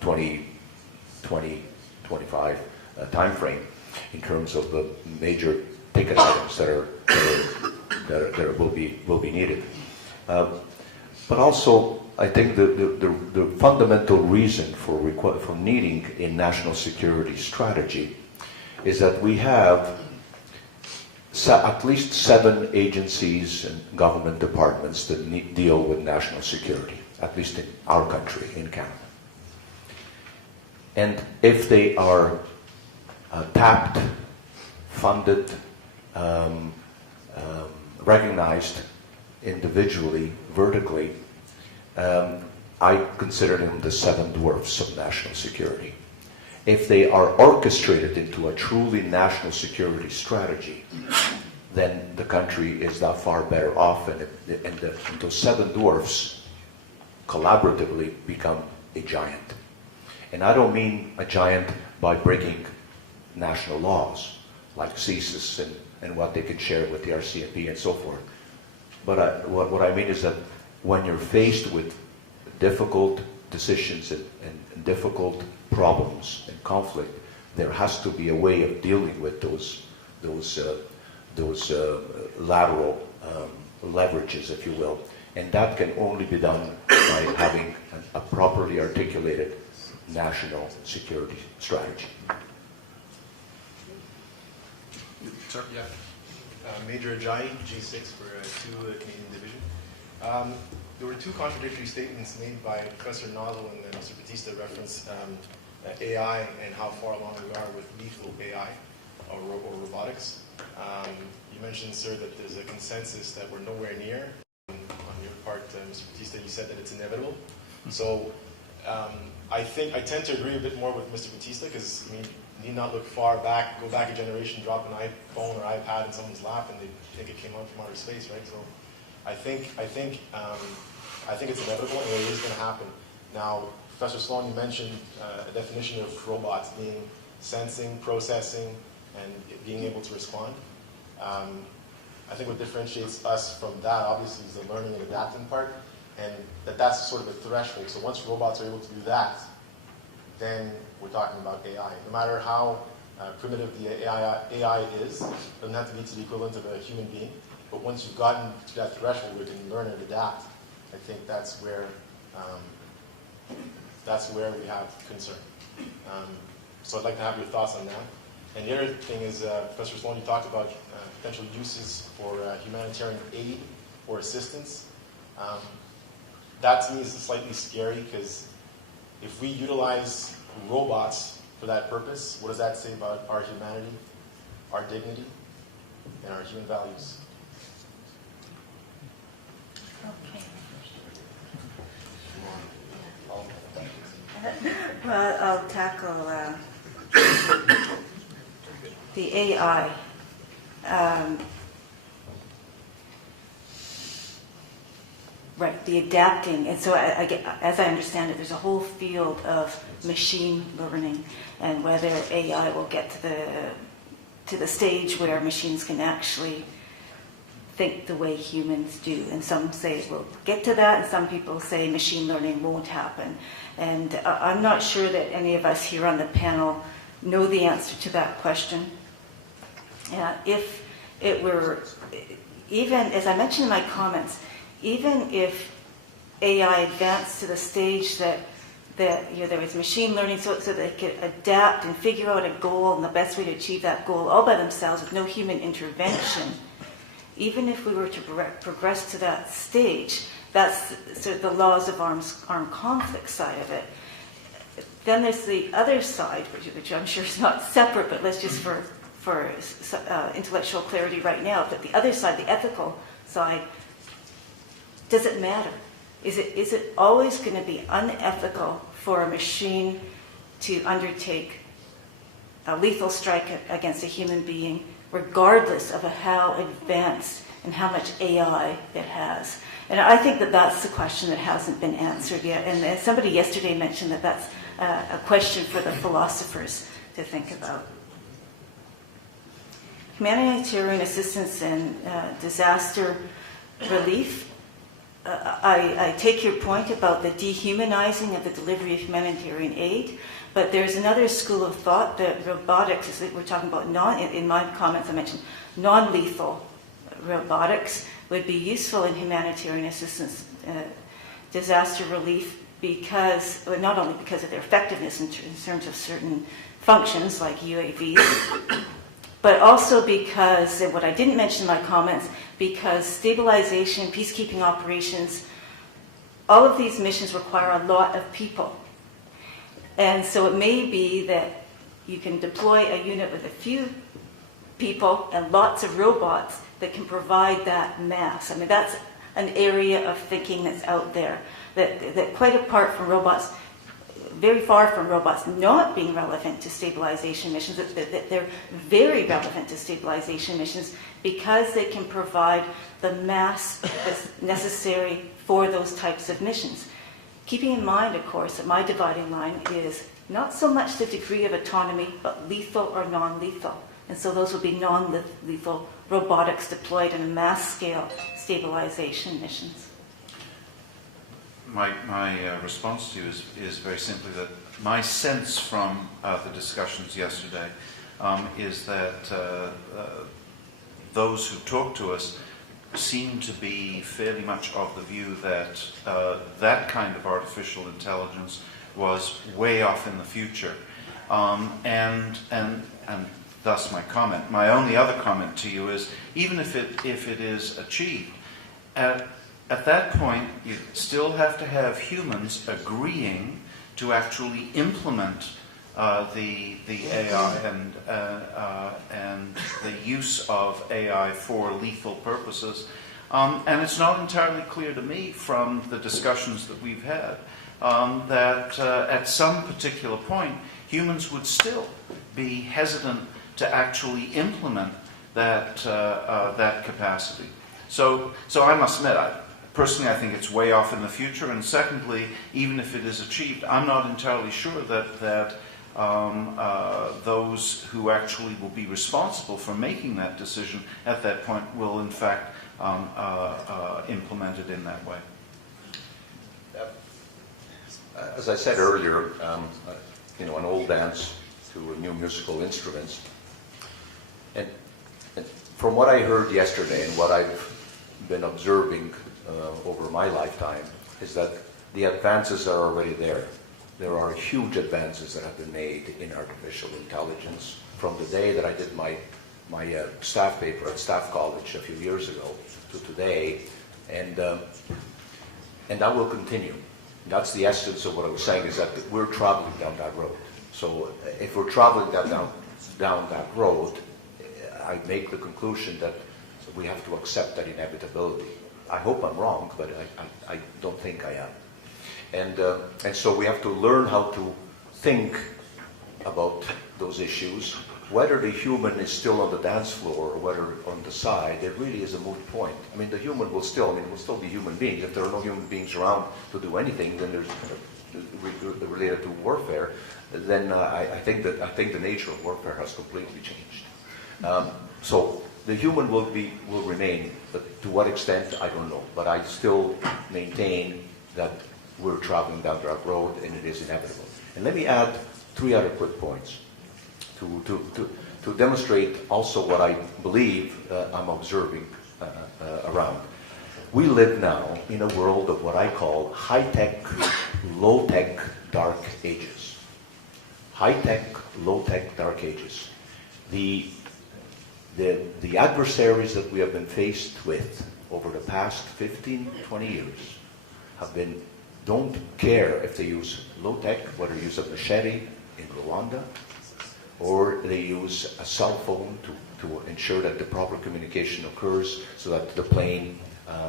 2025 time frame in terms of the major ticket items that will be needed. But also, I think the fundamental reason for needing a national security strategy is that we have at least 7 agencies and government departments that deal with national security, at least in our country, in Canada. And if they are tapped, funded, recognized individually, vertically, I consider them the 7 dwarfs of national security. If they are orchestrated into a truly national security strategy, then the country is that far better off, and those 7 dwarfs collaboratively become a giant. And I don't mean a giant by breaking national laws, like CCIS and what they can share with the RCMP and so forth. But what I mean is that when you're faced with difficult decisions and difficult problems and conflict, there has to be a way of dealing with those lateral leverages, if you will. And that can only be done by having a properly articulated national security strategy. Sir? Yeah. Major Ajayi, G6 for 2 Canadian Division. There were 2 contradictory statements made by Professor Nossal and Mr. Battista reference AI and how far along we are with lethal AI or robotics. You mentioned, sir, that there's a consensus that we're nowhere near. On your part, Mr. Battista, you said that it's inevitable. So I tend to agree a bit more with Mr. Battista, because you need not look far back, go back a generation, drop an iPhone or iPad in someone's lap, and they think it came out from outer space, right? So I think it's inevitable, and it is going to happen. Now, Professor Sloan, you mentioned a definition of robots being sensing, processing, and being able to respond. I think what differentiates us from that, obviously, is the learning and adapting part, and that's sort of a threshold. So once robots are able to do that, then we're talking about AI. No matter how primitive the AI is, it doesn't have to be to the equivalent of a human being, but once you've gotten to that threshold where you can learn and adapt, I think that's where we have concern. So I'd like to have your thoughts on that. And the other thing is, Professor Sloan, you talked about potential uses for humanitarian aid or assistance. That to me is slightly scary, because if we utilize robots for that purpose, what does that say about our humanity, our dignity, and our human values? Okay. Well, I'll tackle the AI. Right, the adapting. And so, as I understand it, there's a whole field of machine learning, and whether AI will get to the stage where machines can actually think the way humans do. And some say we'll get to that, and some people say machine learning won't happen. And I'm not sure that any of us here on the panel know the answer to that question. If it were, even as I mentioned in my comments, even if AI advanced to the stage that there was machine learning so they could adapt and figure out a goal and the best way to achieve that goal all by themselves with no human intervention, even if we were to progress to that stage, that's sort of the laws of armed conflict side of it. Then there's the other side, which I'm sure is not separate, but let's just for intellectual clarity right now, but the other side, the ethical side, does it matter? Is it always going to be unethical for a machine to undertake a lethal strike against a human being, regardless of how advanced and how much AI it has? And I think that that's the question that hasn't been answered yet. And somebody yesterday mentioned that that's a question for the philosophers to think about. Humanitarian assistance and disaster relief. I take your point about the dehumanizing of the delivery of humanitarian aid, but there's another school of thought that robotics, as we're talking about, in my comments I mentioned, non-lethal robotics would be useful in humanitarian assistance, disaster relief, because, well, not only because of their effectiveness in terms of certain functions like UAVs, but also because, and what I didn't mention in my comments, because stabilization, peacekeeping operations, all of these missions require a lot of people. And so it may be that you can deploy a unit with a few people and lots of robots that can provide that mass. I mean, that's an area of thinking that's out there, that quite apart from robots, very far from robots not being relevant to stabilization missions, that they're very relevant to stabilization missions because they can provide the mass that's necessary for those types of missions. Keeping in mind, of course, that my dividing line is not so much the degree of autonomy, but lethal or non-lethal. And so those would be non-lethal robotics deployed in a mass scale stabilization missions. My response to you is very simply that my sense from the discussions yesterday is that those who talk to us seem to be fairly much of the view that that kind of artificial intelligence was way off in the future, and thus my comment. My only other comment to you is, even if it is achieved, at that point, you still have to have humans agreeing to actually implement the AI and the use of AI for lethal purposes. And it's not entirely clear to me from the discussions that we've had that at some particular point, humans would still be hesitant to actually implement that capacity. So I must admit, personally, I think it's way off in the future. And secondly, even if it is achieved, I'm not entirely sure that those who actually will be responsible for making that decision at that point will in fact implement it in that way. As I said earlier, an old dance to new musical instruments. And from what I heard yesterday and what I've been observing over my lifetime is that the advances are already there. There are huge advances that have been made in artificial intelligence from the day that I did my staff paper at Staff College a few years ago to today, and that will continue. That's the essence of what I was saying, is that we're traveling down that road. So if we're traveling down that road, I make the conclusion that we have to accept that inevitability. I hope I'm wrong, but I don't think I am. And so we have to learn how to think about those issues. Whether the human is still on the dance floor or whether on the side, it really is a moot point. I mean, the human will still, we'll still be human beings. If there are no human beings around to do anything, then there's related to warfare. Then I think the nature of warfare has completely changed. So the human will remain, but to what extent, I don't know. But I still maintain that we're traveling down that road and it is inevitable. And let me add 3 other quick points to demonstrate also what I believe I'm observing around. We live now in a world of what I call high-tech, low-tech, dark ages. High-tech, low-tech, dark ages. The adversaries that we have been faced with over the past 15, 20 years don't care if they use low-tech, whether they use a machete in Rwanda, or they use a cell phone to ensure that the proper communication occurs so that the plane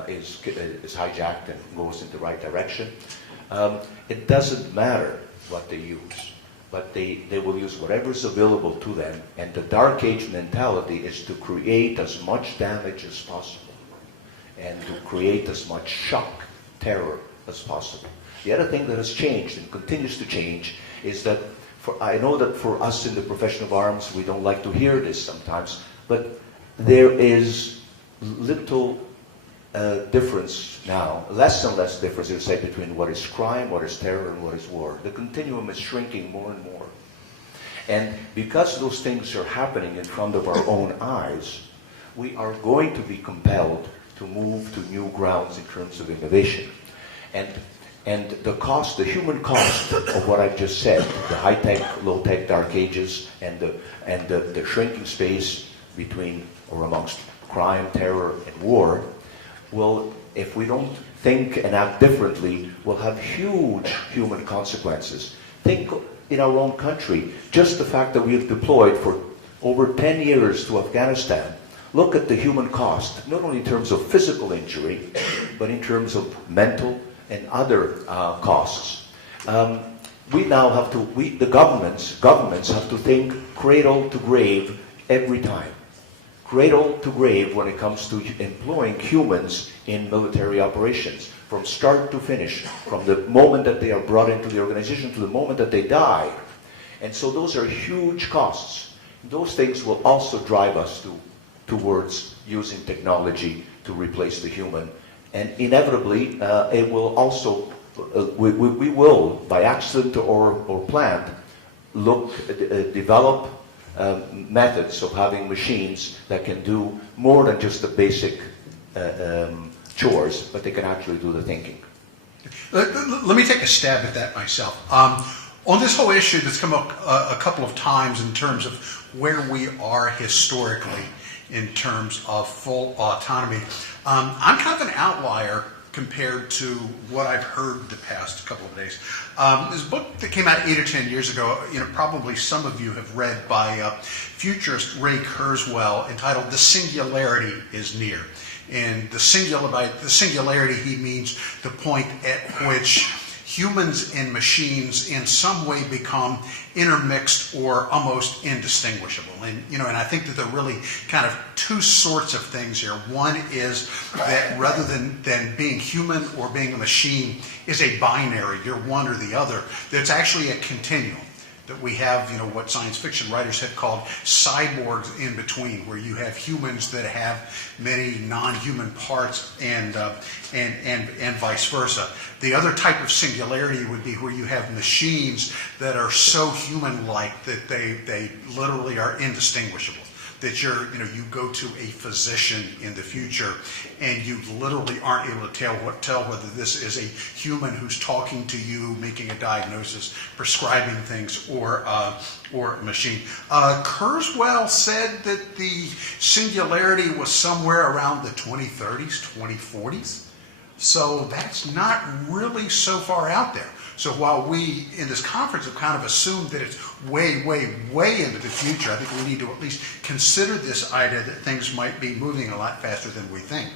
is hijacked and goes in the right direction. It doesn't matter what they use, but they will use whatever is available to them, and the dark age mentality is to create as much damage as possible and to create as much shock, terror as possible. The other thing that has changed and continues to change is that I know that for us in the profession of arms, we don't like to hear this sometimes, but there is little difference now, less and less difference, I would say, between what is crime, what is terror, and what is war. The continuum is shrinking more and more. And because those things are happening in front of our own eyes, we are going to be compelled to move to new grounds in terms of innovation. And the cost, the human cost of what I've just said, the high-tech, low-tech, dark ages, and the shrinking space between or amongst crime, terror, and war, will, if we don't think and act differently, will have huge human consequences. Think in our own country, just the fact that we have deployed for over 10 years to Afghanistan. Look at the human cost, not only in terms of physical injury, but in terms of mental and other costs. We now have to, the governments have to think cradle to grave every time. Cradle to grave when it comes to employing humans in military operations, from start to finish, from the moment that they are brought into the organization to the moment that they die. And so those are huge costs. Those things will also drive us towards using technology to replace the human. And inevitably, it will also, we will, by accident or planned, develop methods of having machines that can do more than just the basic chores, but they can actually do the thinking. Let me take a stab at that myself. On this whole issue that's come up a couple of times in terms of where we are historically in terms of full autonomy, I'm kind of an outlier compared to what I've heard the past couple of days. There's a book that came out 8 or 10 years ago, probably some of you have read, by futurist Ray Kurzweil, entitled "The Singularity is Near." And by the singularity, he means the point at which humans and machines in some way become intermixed or almost indistinguishable. And, you know, and I think that there are really kind of two sorts of things here. One is that rather than being human or being a machine is a binary, you're one or the other, that's actually a continuum. That we have, you know, what science fiction writers have called cyborgs in between, where you have humans that have many non-human parts and vice versa. The other type of singularity would be where you have machines that are so human-like that they literally are indistinguishable. That you go to a physician in the future and you literally aren't able to tell whether this is a human who's talking to you, making a diagnosis, prescribing things, or a machine. Kurzweil said that the singularity was somewhere around the 2030s, 2040s. So that's not really so far out there. So while we, in this conference, have kind of assumed that it's way, way, way into the future, I think we need to at least consider this idea that things might be moving a lot faster than we think.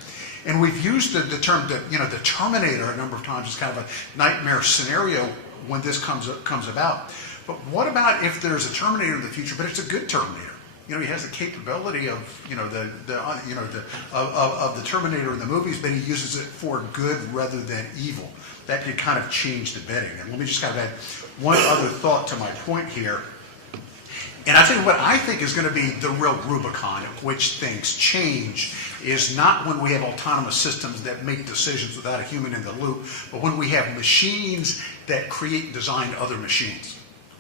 And we've used the term, the Terminator a number of times as kind of a nightmare scenario when this comes about. But what about if there's a Terminator in the future, but it's a good Terminator? You know, he has the capability of, of the Terminator in the movies, but he uses it for good rather than evil. That could kind of change the bidding. And let me just kind of add one other thought to my point here. And I think what I think is going to be the real Rubicon at which things change is not when we have autonomous systems that make decisions without a human in the loop, but when we have machines that create and design other machines.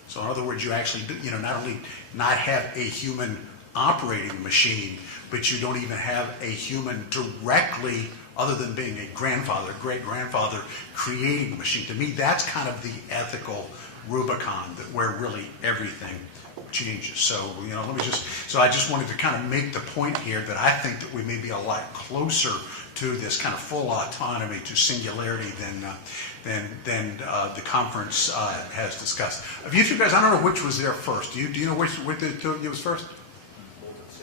So in other words, you actually, not only not have a human operating machine, but you don't even have a human directly, other than being a grandfather, great-grandfather, creating a machine. To me, that's kind of the ethical Rubicon, that where really everything changes. So, I just wanted to kind of make the point here that I think that we may be a lot closer to this kind of full autonomy, to singularity than the conference has discussed. Of you two guys, I don't know which was there first. Do you know which the two of you was first?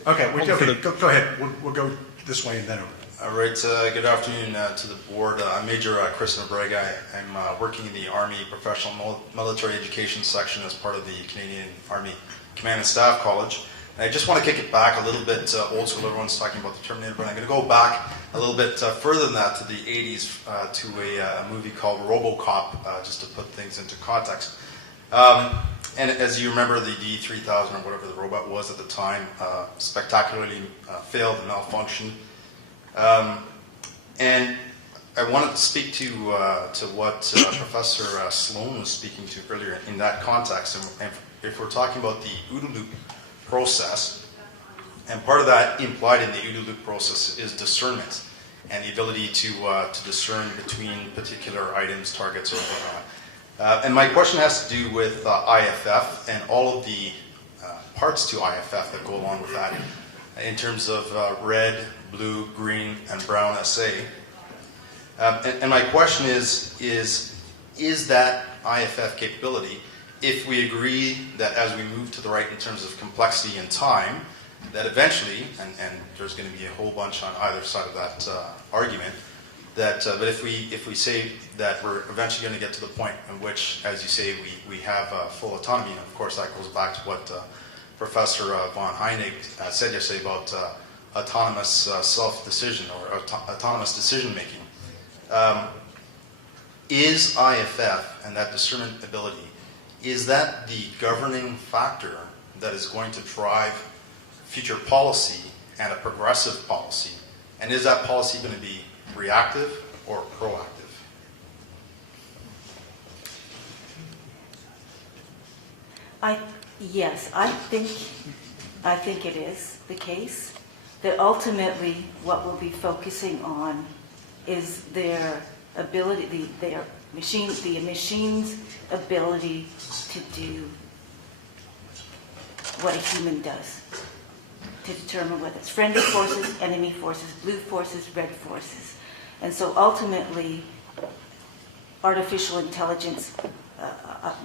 Okay, go ahead. We'll go this way and then over. All right, good afternoon to the board. I'm Major Chris Nabrega. I'm working in the Army Professional Military Education section as part of the Canadian Army Command and Staff College. And I just want to kick it back a little bit old school. Everyone's talking about the Terminator, but I'm going to go back a little bit further than that to the 80s to a movie called RoboCop, just to put things into context. And as you remember, the D3000 or whatever the robot was at the time spectacularly failed and malfunctioned. And I wanted to speak to what Professor Sloan was speaking to earlier in that context. And if we're talking about the OODA loop process, and part of that implied in the OODA loop process is discernment and the ability to discern between particular items, targets, or whatnot. And my question has to do with IFF and all of the parts to IFF that go along with that in terms of red, blue, green, and brown SA. And my question is that IFF capability, if we agree that as we move to the right in terms of complexity and time, that eventually, and there's going to be a whole bunch on either side of that argument, that but if we say that we're eventually going to get to the point in which, as you say, we have full autonomy, and of course that goes back to what Professor von Heinig said yesterday about autonomous self-decision or autonomous decision-making. Is IFF and that discernment ability, is that the governing factor that is going to drive future policy and a progressive policy? And is that policy going to be reactive or proactive? Yes, I think it is the case that ultimately what we'll be focusing on is their ability, the machine's ability to do what a human does, to determine whether it's friendly forces, enemy forces, blue forces, red forces. And so ultimately, artificial intelligence,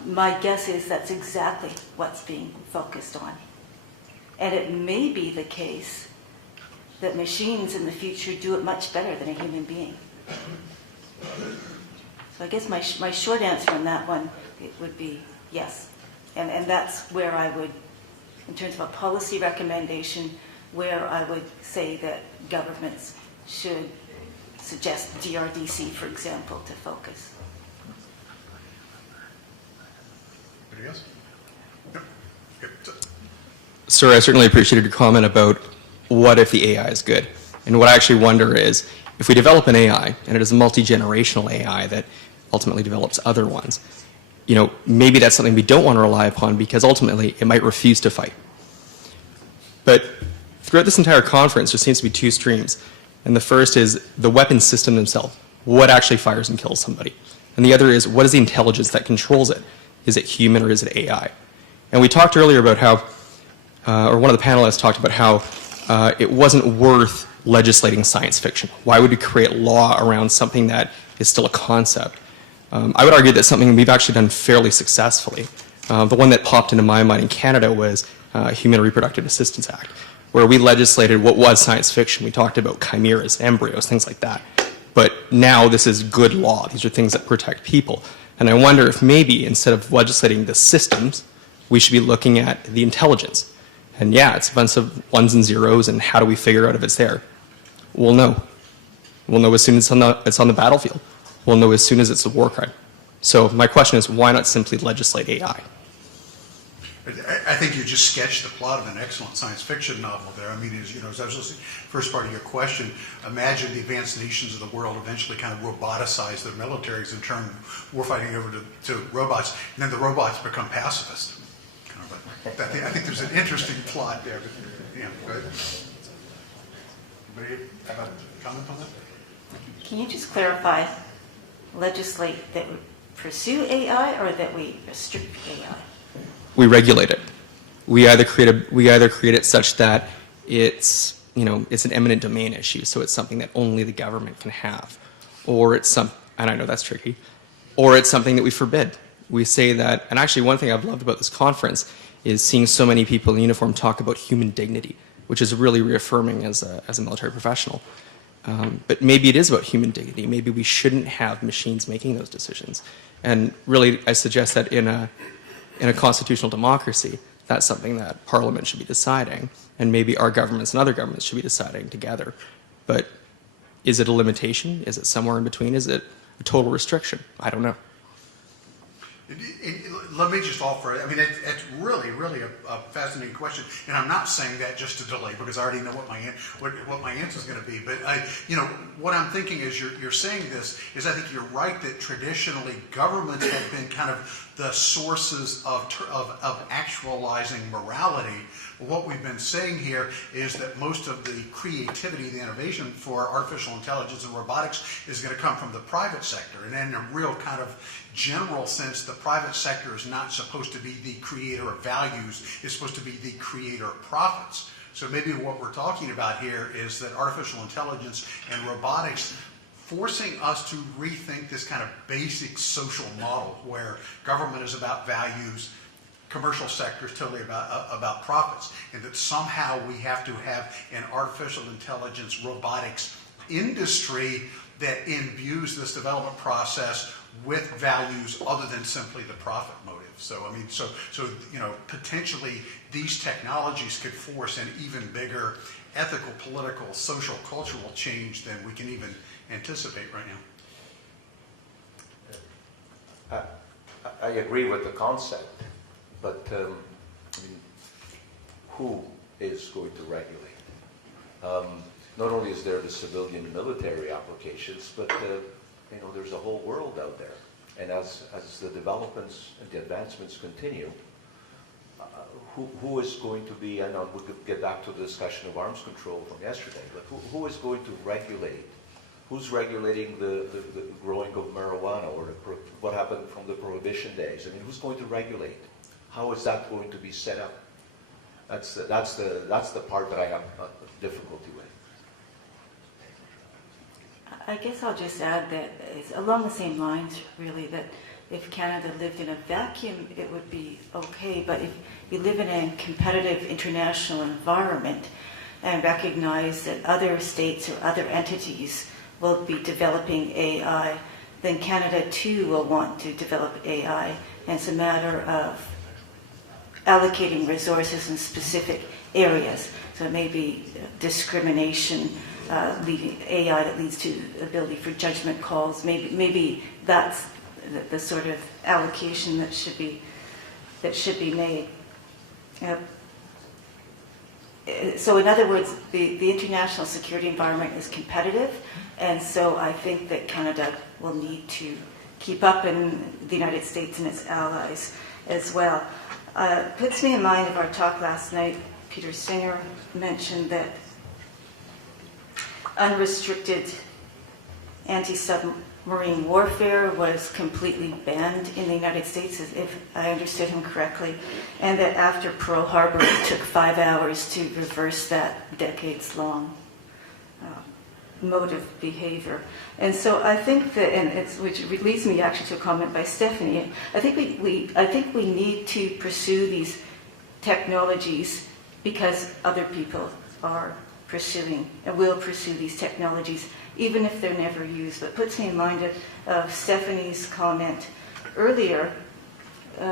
my guess is that's exactly what's being focused on. And it may be the case that machines in the future do it much better than a human being. So I guess my short answer on that one, it would be yes. And that's where I would, in terms of a policy recommendation, where I would say that governments should suggest GRDC, for example, to focus. Anybody else? Yep. Yep. Sir, I certainly appreciated your comment about what if the AI is good. And what I actually wonder is, if we develop an AI, and it is a multi-generational AI that ultimately develops other ones, maybe that's something we don't want to rely upon because ultimately it might refuse to fight. But throughout this entire conference, there seems to be two streams. And the first is the weapon system themselves. What actually fires and kills somebody? And the other is, what is the intelligence that controls it? Is it human or is it AI? And we talked earlier about how, or one of the panelists talked about how it wasn't worth legislating science fiction. Why would we create law around something that is still a concept? I would argue that's something we've actually done fairly successfully. The one that popped into my mind in Canada was Human Reproductive Assistance Act, where we legislated what was science fiction. We talked about chimeras, embryos, things like that. But now this is good law. These are things that protect people. And I wonder if maybe instead of legislating the systems, we should be looking at the intelligence. And yeah, it's a bunch of ones and zeros, and how do we figure out if it's there? We'll know. We'll know as soon as it's on the battlefield. We'll know as soon as it's a war crime. So my question is, why not simply legislate AI? I think you just sketched the plot of an excellent science fiction novel there. I mean, as I was listening, first part of your question, imagine the advanced nations of the world eventually kind of roboticize their militaries and turn warfighting over to robots, and then the robots become pacifists. But I think there's an interesting plot there. But, go ahead. Anybody have a comment on that? Can you just clarify, legislate that we pursue AI or that we restrict AI? We regulate it. We either create it such that it's an eminent domain issue, so it's something that only the government can have, or it's and I know that's tricky, or it's something that we forbid. We say that, and actually one thing I've loved about this conference is seeing so many people in uniform talk about human dignity, which is really reaffirming as a military professional. But maybe it is about human dignity. Maybe we shouldn't have machines making those decisions. And really, I suggest that in a constitutional democracy, that's something that Parliament should be deciding, and maybe our governments and other governments should be deciding together. But is it a limitation? Is it somewhere in between? Is it a total restriction? I don't know. Let me just offer, I mean, it's really, really a fascinating question, and I'm not saying that just to delay, because I already know what my answer is going to be. But what I'm thinking is you're saying this is I think you're right that traditionally governments have been kind of the sources of actualizing morality. What we've been saying here is that most of the creativity, the innovation for artificial intelligence and robotics is going to come from the private sector. And in a real kind of general sense, the private sector is not supposed to be the creator of values. It's supposed to be the creator of profits. So maybe what we're talking about here is that artificial intelligence and robotics forcing us to rethink this kind of basic social model where government is about values, commercial sector is totally about profits, and that somehow we have to have an artificial intelligence robotics industry that imbues this development process with values other than simply the profit motive. So I mean, so potentially these technologies could force an even bigger ethical, political, social, cultural change than we can even anticipate right now. I agree with the concept, but I mean, who is going to regulate? Not only is there the civilian military applications, but there's a whole world out there. And as the developments and the advancements continue, who is going to be, I know we could get back to the discussion of arms control from yesterday, but who is going to regulate? Who's regulating the growing of marijuana, or what happened from the prohibition days? I mean, who's going to regulate? How is that going to be set up? That's the part that I have difficulty with. I guess I'll just add that it's along the same lines, really, that if Canada lived in a vacuum, it would be okay. But if you live in a competitive international environment and recognize that other states or other entities will be developing AI, then Canada too will want to develop AI. And it's a matter of allocating resources in specific areas. So it may be discrimination, leading AI that leads to ability for judgment calls. Maybe that's the sort of allocation that should be made. So in other words, the international security environment is competitive, and so I think that Canada will need to keep up, in the United States and its allies as well. Puts me in mind of our talk last night. Peter Singer mentioned that unrestricted anti-submarine warfare was completely banned in the United States, if I understood him correctly, and that after Pearl Harbor it took 5 hours to reverse that decades-long mode of behavior. And so I think that, which leads me actually to a comment by Stephanie, I think we need to pursue these technologies because other people are pursuing and will pursue these technologies, even if they're never used. But it puts me in mind of Stephanie's comment earlier,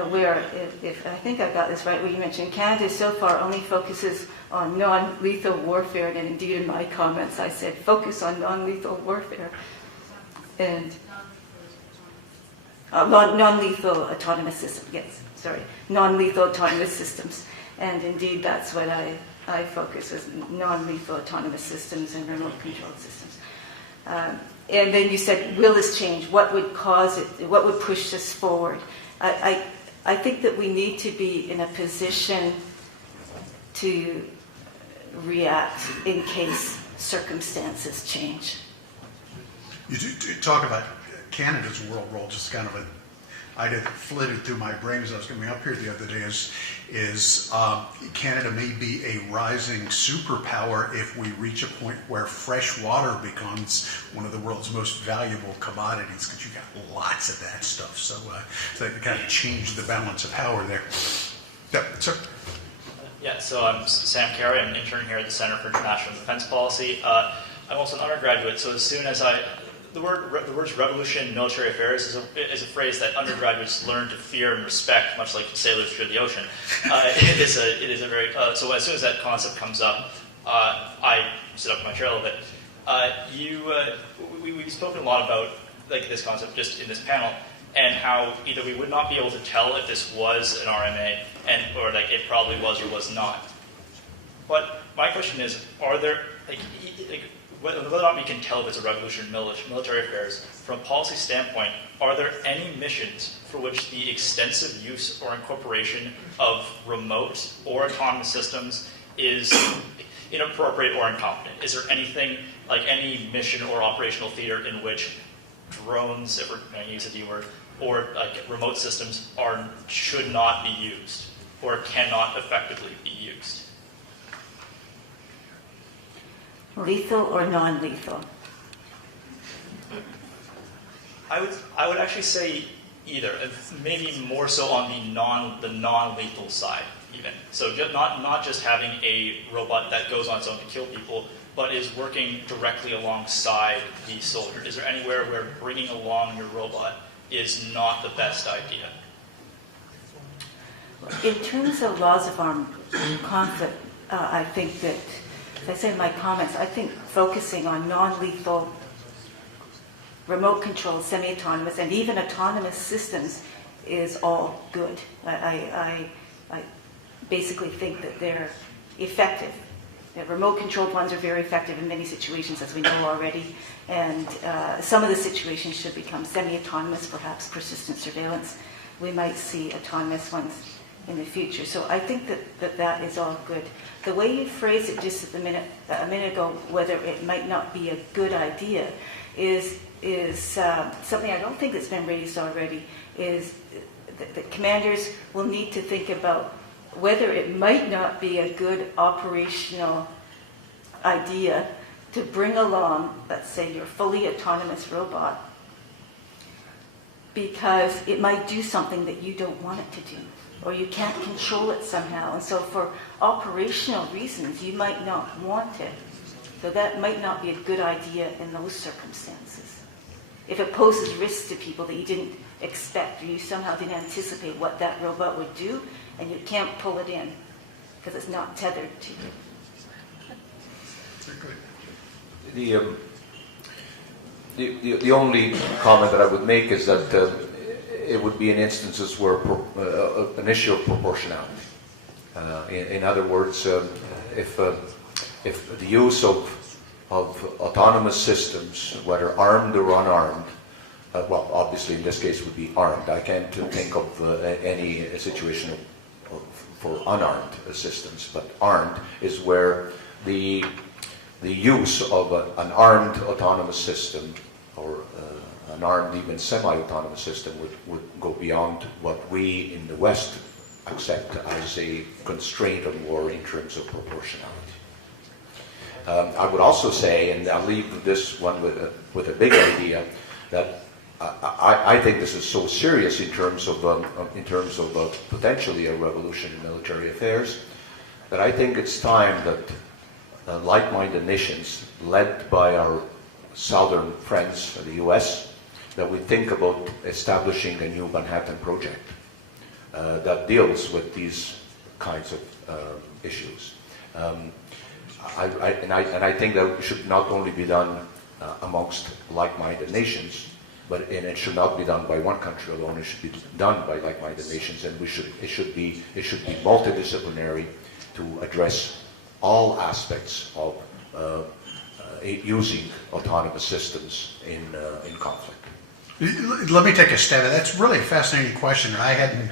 where, if I think I got this right, where you mentioned Canada so far only focuses on non-lethal warfare, and indeed in my comments I said focus on non-lethal warfare and non-lethal autonomous systems. Yes, sorry, non-lethal autonomous systems, and indeed that's what I focus as non-lethal autonomous systems and remote controlled systems. And then you said, will this change? What would cause it? What would push this forward? I think that we need to be in a position to react in case circumstances change. You do talk about Canada's world role, just kind of I did flitted through my brain as I was coming up here the other day, is Canada may be a rising superpower if we reach a point where fresh water becomes one of the world's most valuable commodities, because you got lots of that stuff. So that kind of changed the balance of power there. Yeah, sir. Yeah, so I'm Sam Carey. I'm an intern here at the Center for International Defense Policy. I'm also an undergraduate, so as soon as the words revolution in military affairs is a phrase that undergraduates learn to fear and respect, much like sailors fear the ocean. It is a very so as soon as that concept comes up, I sit up in my chair a little bit. We've spoken a lot about like this concept just in this panel, and how either we would not be able to tell if this was an RMA, or like it probably was or was not. But my question is, are there whether or not we can tell if it's a revolution in military affairs, from a policy standpoint, are there any missions for which the extensive use or incorporation of remote or autonomous systems is inappropriate or incompetent? Is there anything, like any mission or operational theater in which drones, if we're going to use a D word, or like remote systems should not be used or cannot effectively be used? Lethal or non-lethal? I would actually say either, maybe more so on the non-lethal side even. So not just having a robot that goes on its own to kill people, but is working directly alongside the soldier. Is there anywhere where bringing along your robot is not the best idea? In terms of laws of armed conflict, I think that, as I said in my comments, I think focusing on non-lethal, remote-controlled, semi-autonomous, and even autonomous systems is all good. I basically think that they're effective. The remote-controlled ones are very effective in many situations, as we know already, and some of the situations should become semi-autonomous, perhaps persistent surveillance. We might see autonomous ones in the future. So I think that is all good. The way you phrased it just a minute ago, whether it might not be a good idea, is something I don't think that's been raised already, is that commanders will need to think about whether it might not be a good operational idea to bring along, let's say, your fully autonomous robot, because it might do something that you don't want it to do, or you can't control it somehow. And so for operational reasons, you might not want it. So that might not be a good idea in those circumstances. if it poses risks to people that you didn't expect, or you somehow didn't anticipate what that robot would do, and you can't pull it in because it's not tethered to you. The only comment that I would make is that it would be in instances where an issue of proportionality. In other words, if the use of autonomous systems, whether armed or unarmed, well, obviously in this case would be armed. I can't think of any situation for unarmed systems, but armed is where the use of an armed autonomous system or an armed, even semi-autonomous system would go beyond what we in the West accept as a constraint of war in terms of proportionality. I would also say, and I'll leave this one with a big idea, that I think this is so serious in terms of potentially a revolution in military affairs, that I think it's time that like-minded nations, led by our southern friends, the U.S., that we think about establishing a new Manhattan Project that deals with these kinds of issues. I think that should not only be done amongst like-minded nations, but it should not be done by one country alone. It should be done by like-minded nations, and it should be multidisciplinary to address all aspects of using autonomous systems in conflict. Let me take a stab at that. That's really a fascinating question, and I hadn't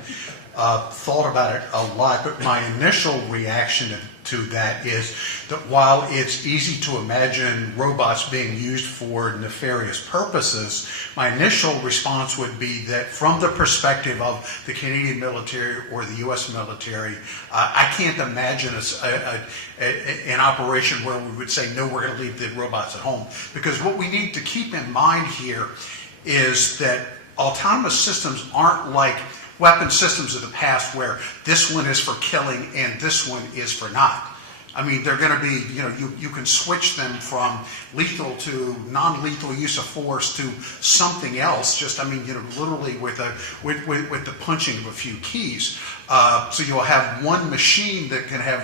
thought about it a lot, but my initial reaction to that is that while it's easy to imagine robots being used for nefarious purposes, my initial response would be that from the perspective of the Canadian military or the U.S. military, I can't imagine an operation where we would say, no, we're going to leave the robots at home. Because what we need to keep in mind here is that autonomous systems aren't like weapon systems of the past where this one is for killing and this one is for not. I mean, they're going to be, you can switch them from lethal to non-lethal use of force to something else, literally with the punching of a few keys. So you'll have one machine that can have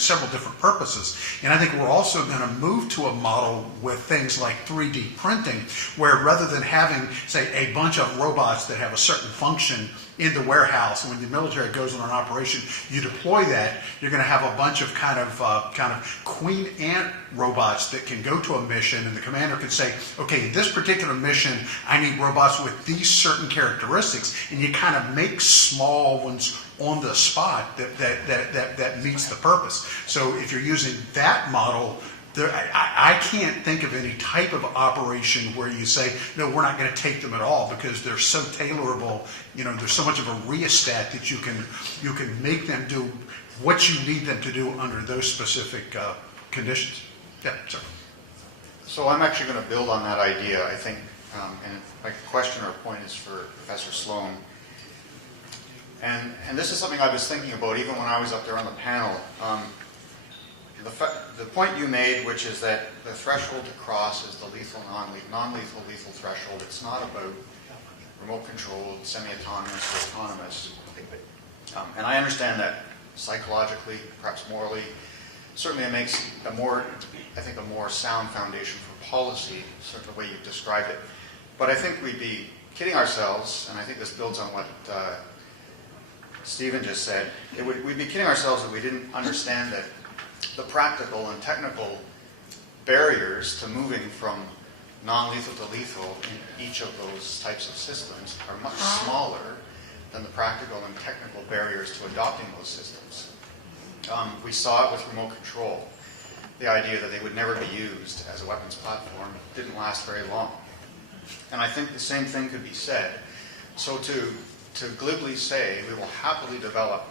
several different purposes. And I think we're also going to move to a model with things like 3D printing, where rather than having, say, a bunch of robots that have a certain function in the warehouse, when the military goes on an operation, you deploy that, you're going to have a bunch of kind of queen ant robots that can go to a mission, and the commander can say, okay, this particular mission, I need robots with these certain characteristics, and you kind of make small ones on the spot that meets the purpose. So if you're using that model, I can't think of any type of operation where you say, no, we're not going to take them at all, because they're so tailorable. There's so much of a rheostat that you can make them do what you need them to do under those specific conditions. Yeah, sir. So I'm actually going to build on that idea, I think, and my question or point is for Professor Sloan. And this is something I was thinking about even when I was up there on the panel. The point you made, which is that the threshold to cross is the lethal, non-lethal, lethal threshold. It's not about remote controlled, semi-autonomous, or autonomous. And I understand that psychologically, perhaps morally, certainly it makes a more sound foundation for policy, sort of the way you've described it. But I think we'd be kidding ourselves, and I think this builds on what Stephen just said. We'd be kidding ourselves if we didn't understand that the practical and technical barriers to moving from non-lethal to lethal in each of those types of systems are much smaller than the practical and technical barriers to adopting those systems. We saw it with remote control. The idea that they would never be used as a weapons platform didn't last very long. And I think the same thing could be said. So to glibly say we will happily develop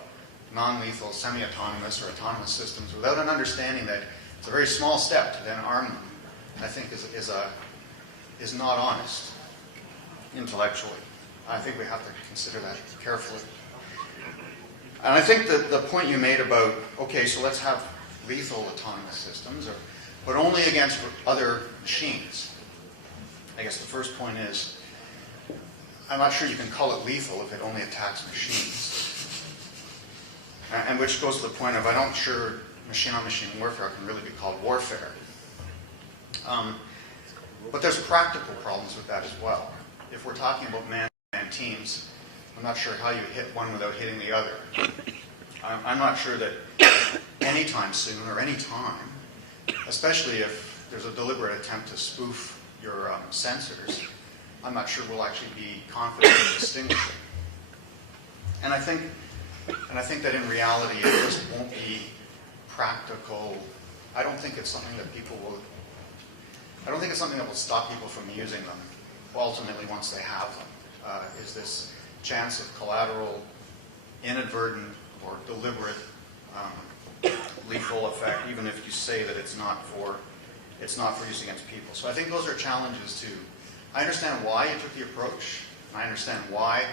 non-lethal, semi-autonomous, or autonomous systems without an understanding that it's a very small step to then arm them, I think is not honest intellectually. I think we have to consider that carefully. And I think that the point you made about, okay, so let's have lethal autonomous systems, but only against other machines. I guess the first point is, I'm not sure you can call it lethal if it only attacks machines. And which goes to the point of, I'm not sure machine-on-machine warfare can really be called warfare. But there's practical problems with that as well. If we're talking about man-to-man teams, I'm not sure how you hit one without hitting the other. I'm not sure that anytime soon or any time, especially if there's a deliberate attempt to spoof your sensors, I'm not sure we'll actually be confident in distinguishing. And I think that in reality it just won't be practical. I don't think it's something that will stop people from using them ultimately once they have them. Is this chance of collateral, inadvertent, or deliberate lethal effect, even if you say that it's not for use against people. So I think those are challenges too. I understand why you took the approach, and I understand why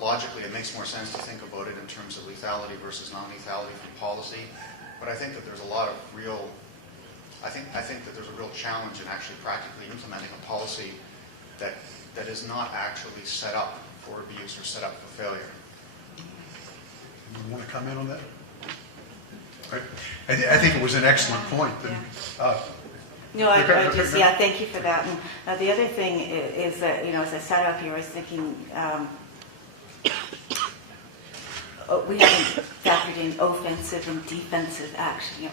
logically it makes more sense to think about it in terms of lethality versus non-lethality from policy. But I think that there's a lot of real, I think that there's a real challenge in actually practically implementing a policy that is not actually set up for abuse or set up for failure. You want to comment on that? Right. I think it was an excellent point. No, I just, thank you for that. And the other thing is that, as I sat up here, I was thinking, we haven't factored in offensive and defensive action.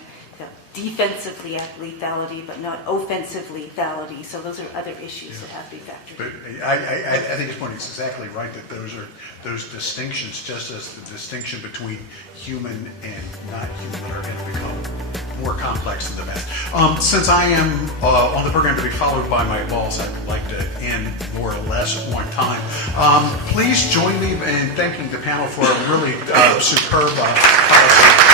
Defensively lethality, but not offensive lethality. So those are other issues that have to be factored in. But I think his point is exactly right, that those distinctions, just as the distinction between human and not human, are going to become more complex in the past. Since I am on the program to be followed by my boss, I would like to end more or less on time. Please join me in thanking the panel for a really superb policy.